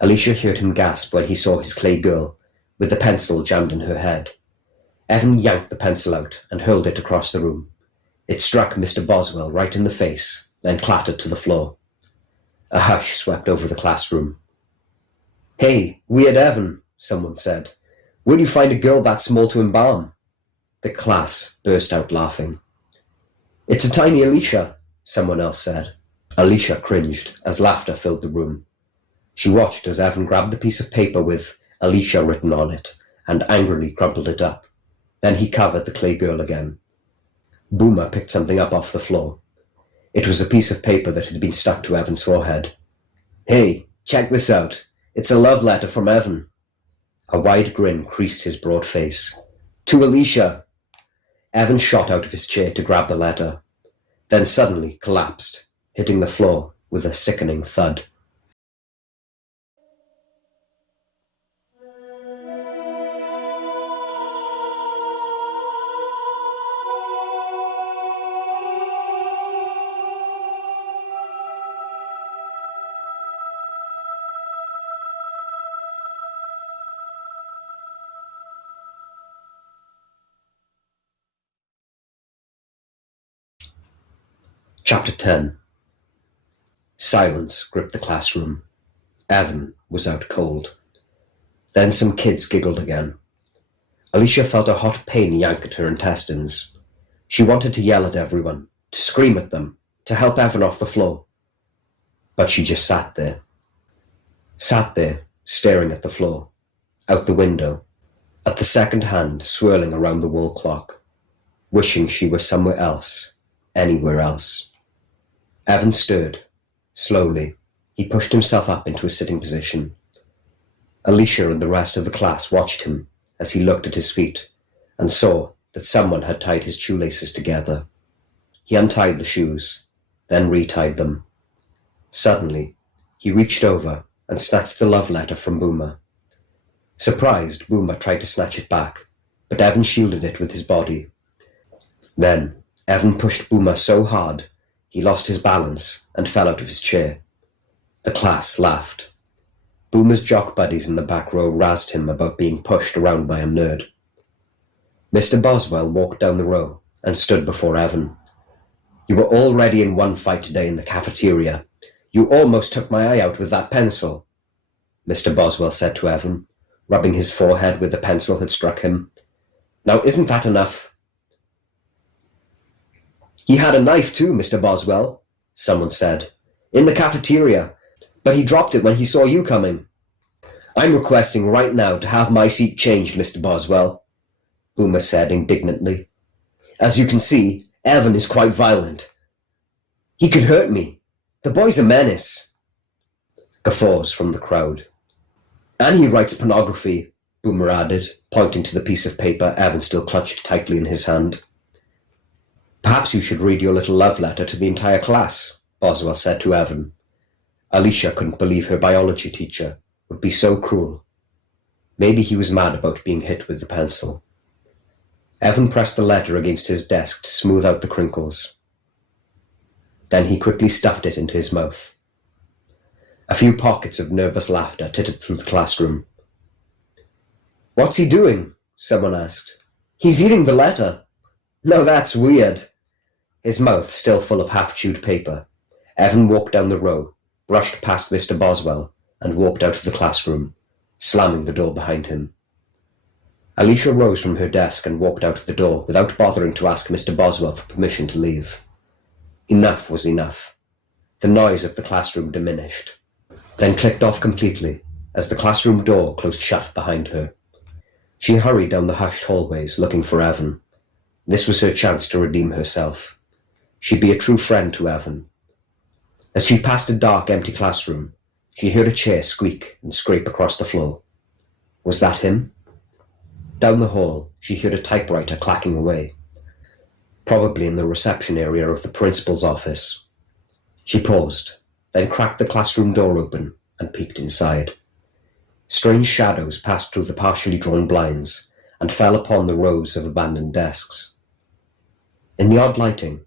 Alicia heard him gasp when he saw his clay girl, with the pencil jammed in her head. Evan yanked the pencil out and hurled it across the room. It struck Mr. Boswell right in the face, then clattered to the floor. A hush swept over the classroom. "Hey, weird Evan," someone said. "Where'd you find a girl that small to embalm?" The class burst out laughing. "It's a tiny Alicia," someone else said. Alicia cringed as laughter filled the room. She watched as Evan grabbed the piece of paper with Alicia written on it and angrily crumpled it up. Then he covered the clay girl again. Boomer picked something up off the floor. It was a piece of paper that had been stuck to Evan's forehead. "Hey, check this out. It's a love letter from Evan." A wide grin creased his broad face. "To Alicia." Evan shot out of his chair to grab the letter, then suddenly collapsed, hitting the floor with a sickening thud. Chapter 10. Silence gripped the classroom. Evan was out cold. Then some kids giggled again. Alicia felt a hot pain yank at her intestines. She wanted to yell at everyone, to scream at them, to help Evan off the floor. But she just sat there, staring at the floor, out the window, at the second hand swirling around the wall clock, wishing she were somewhere else, anywhere else. Evan stirred. Slowly, he pushed himself up into a sitting position. Alicia and the rest of the class watched him as he looked at his feet and saw that someone had tied his shoelaces together. He untied the shoes, then retied them. Suddenly, he reached over and snatched the love letter from Boomer. Surprised, Boomer tried to snatch it back, but Evan shielded it with his body. Then, Evan pushed Boomer so hard he lost his balance and fell out of his chair. The class laughed. Boomer's jock buddies in the back row razzed him about being pushed around by a nerd. Mr. Boswell walked down the row and stood before Evan. "You were already in one fight today in the cafeteria. You almost took my eye out with that pencil," Mr. Boswell said to Evan, rubbing his forehead where the pencil had struck him. "Now isn't that enough?" "He had a knife too, Mr. Boswell," someone said, "in the cafeteria, but he dropped it when he saw you coming." "I'm requesting right now to have my seat changed, Mr. Boswell," Boomer said indignantly. "As you can see, Evan is quite violent. He could hurt me. The boy's a menace." Guffaws from the crowd. "And he writes pornography," Boomer added, pointing to the piece of paper Evan still clutched tightly in his hand. "Perhaps you should read your little love letter to the entire class," Boswell said to Evan. Alicia couldn't believe her biology teacher would be so cruel. Maybe he was mad about being hit with the pencil. Evan pressed the letter against his desk to smooth out the crinkles. Then he quickly stuffed it into his mouth. A few pockets of nervous laughter tittered through the classroom. "What's he doing?" someone asked. "He's eating the letter." "No, that's weird." His mouth still full of half-chewed paper, Evan walked down the row, brushed past Mr. Boswell, and walked out of the classroom, slamming the door behind him. Alicia rose from her desk and walked out of the door without bothering to ask Mr. Boswell for permission to leave. Enough was enough. The noise of the classroom diminished, then clicked off completely as the classroom door closed shut behind her. She hurried down the hushed hallways looking for Evan. This was her chance to redeem herself. She'd be a true friend to Evan. As she passed a dark, empty classroom, she heard a chair squeak and scrape across the floor. Was that him? Down the hall, she heard a typewriter clacking away, probably in the reception area of the principal's office. She paused, then cracked the classroom door open and peeked inside. Strange shadows passed through the partially drawn blinds and fell upon the rows of abandoned desks. In the odd lighting,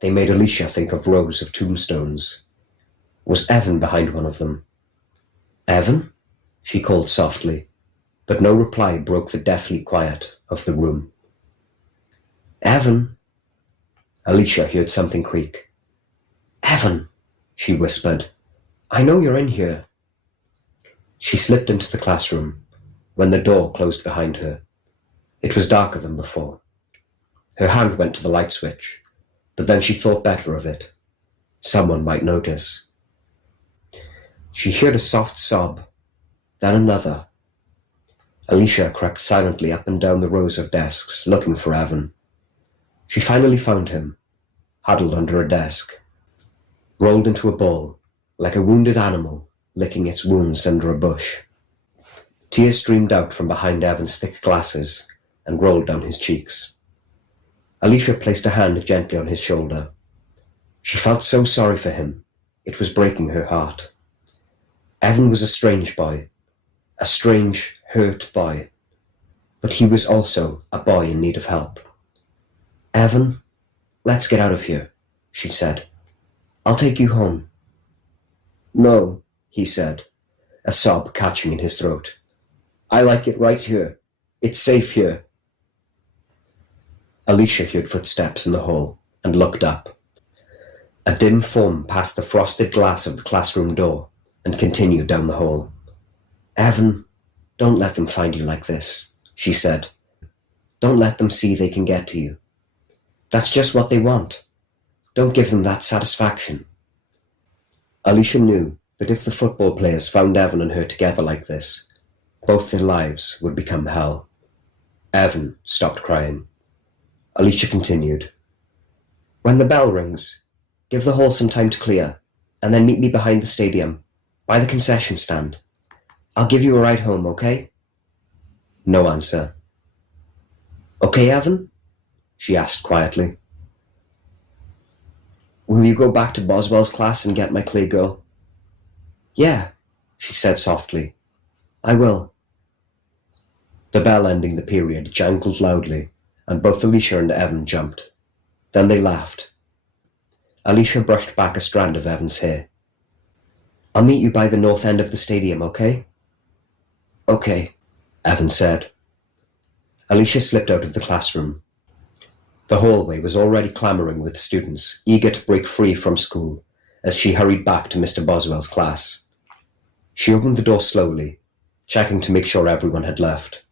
they made Alicia think of rows of tombstones. Was Evan behind one of them? "Evan?" she called softly, but no reply broke the deathly quiet of the room. "Evan?" Alicia heard something creak. "Evan," she whispered. "I know you're in here." She slipped into the classroom when the door closed behind her. It was darker than before. Her hand went to the light switch, but then she thought better of it. Someone might notice. She heard a soft sob, then another. Alicia crept silently up and down the rows of desks, looking for Evan. She finally found him, huddled under a desk, rolled into a ball, like a wounded animal licking its wounds under a bush. Tears streamed out from behind Evan's thick glasses and rolled down his cheeks. Alicia placed a hand gently on his shoulder. She felt so sorry for him, it was breaking her heart. Evan was a strange boy, a strange, hurt boy, but he was also a boy in need of help. "Evan, let's get out of here," she said. "I'll take you home." "No," he said, a sob catching in his throat. "I like it right here. It's safe here." Alicia heard footsteps in the hall and looked up. A dim form passed the frosted glass of the classroom door and continued down the hall. "Evan, don't let them find you like this," she said. "Don't let them see they can get to you. That's just what they want. Don't give them that satisfaction." Alicia knew that if the football players found Evan and her together like this, both their lives would become hell. Evan stopped crying. Alicia continued. "When the bell rings, give the hall some time to clear, and then meet me behind the stadium, by the concession stand. I'll give you a ride home, okay?" No answer. "Okay, Evan?" she asked quietly. "Will you go back to Boswell's class and get my clay girl?" "Yeah," she said softly. "I will." The bell ending the period jangled loudly, and both Alicia and Evan jumped. Then they laughed. Alicia brushed back a strand of Evan's hair. "I'll meet you by the north end of the stadium, okay?" "Okay," Evan said. Alicia slipped out of the classroom. The hallway was already clamoring with students, eager to break free from school, as she hurried back to Mr. Boswell's class. She opened the door slowly, checking to make sure everyone had left.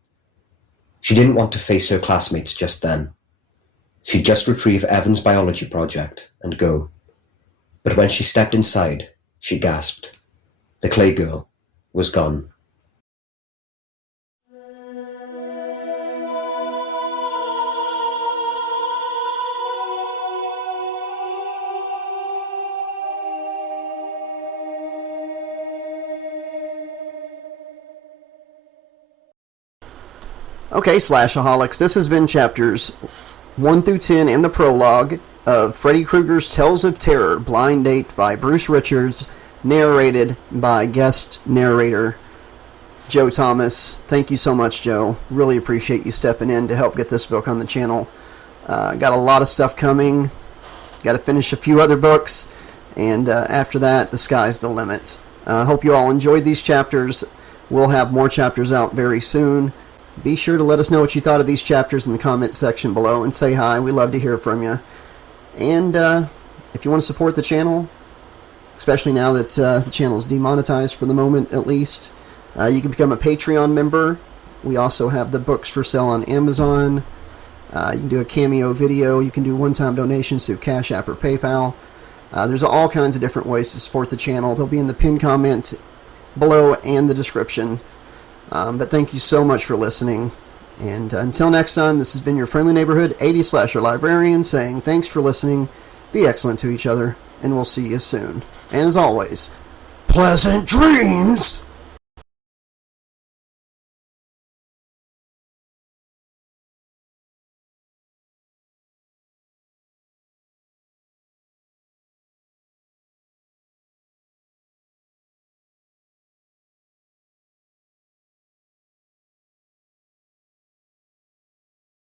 She didn't want to face her classmates just then. She'd just retrieve Evan's biology project and go. But when she stepped inside, she gasped. The clay girl was gone. Okay, Slashaholics, this has been chapters 1 through 10 in the prologue of Freddy Krueger's Tales of Terror, Blind Date by Bruce Richards, narrated by guest narrator Joe Thomas. Thank you so much, Joe. Really appreciate you stepping in to help get this book on the channel. Got a lot of stuff coming. Got to finish a few other books, and after that, the sky's the limit. I hope you all enjoyed these chapters. We'll have more chapters out very soon. Be sure to let us know what you thought of these chapters in the comment section below, and say hi. We love to hear from you. And if you want to support the channel, especially now that the channel is demonetized for the moment at least, you can become a Patreon member. We also have the books for sale on Amazon. You can do a cameo video. You can do one-time donations through Cash App or PayPal. There's all kinds of different ways to support the channel. They'll be in the pinned comment below and the description. But thank you so much for listening. And until next time, this has been your friendly neighborhood 80s slasher librarian saying thanks for listening, be excellent to each other, and we'll see you soon. And as always, pleasant dreams!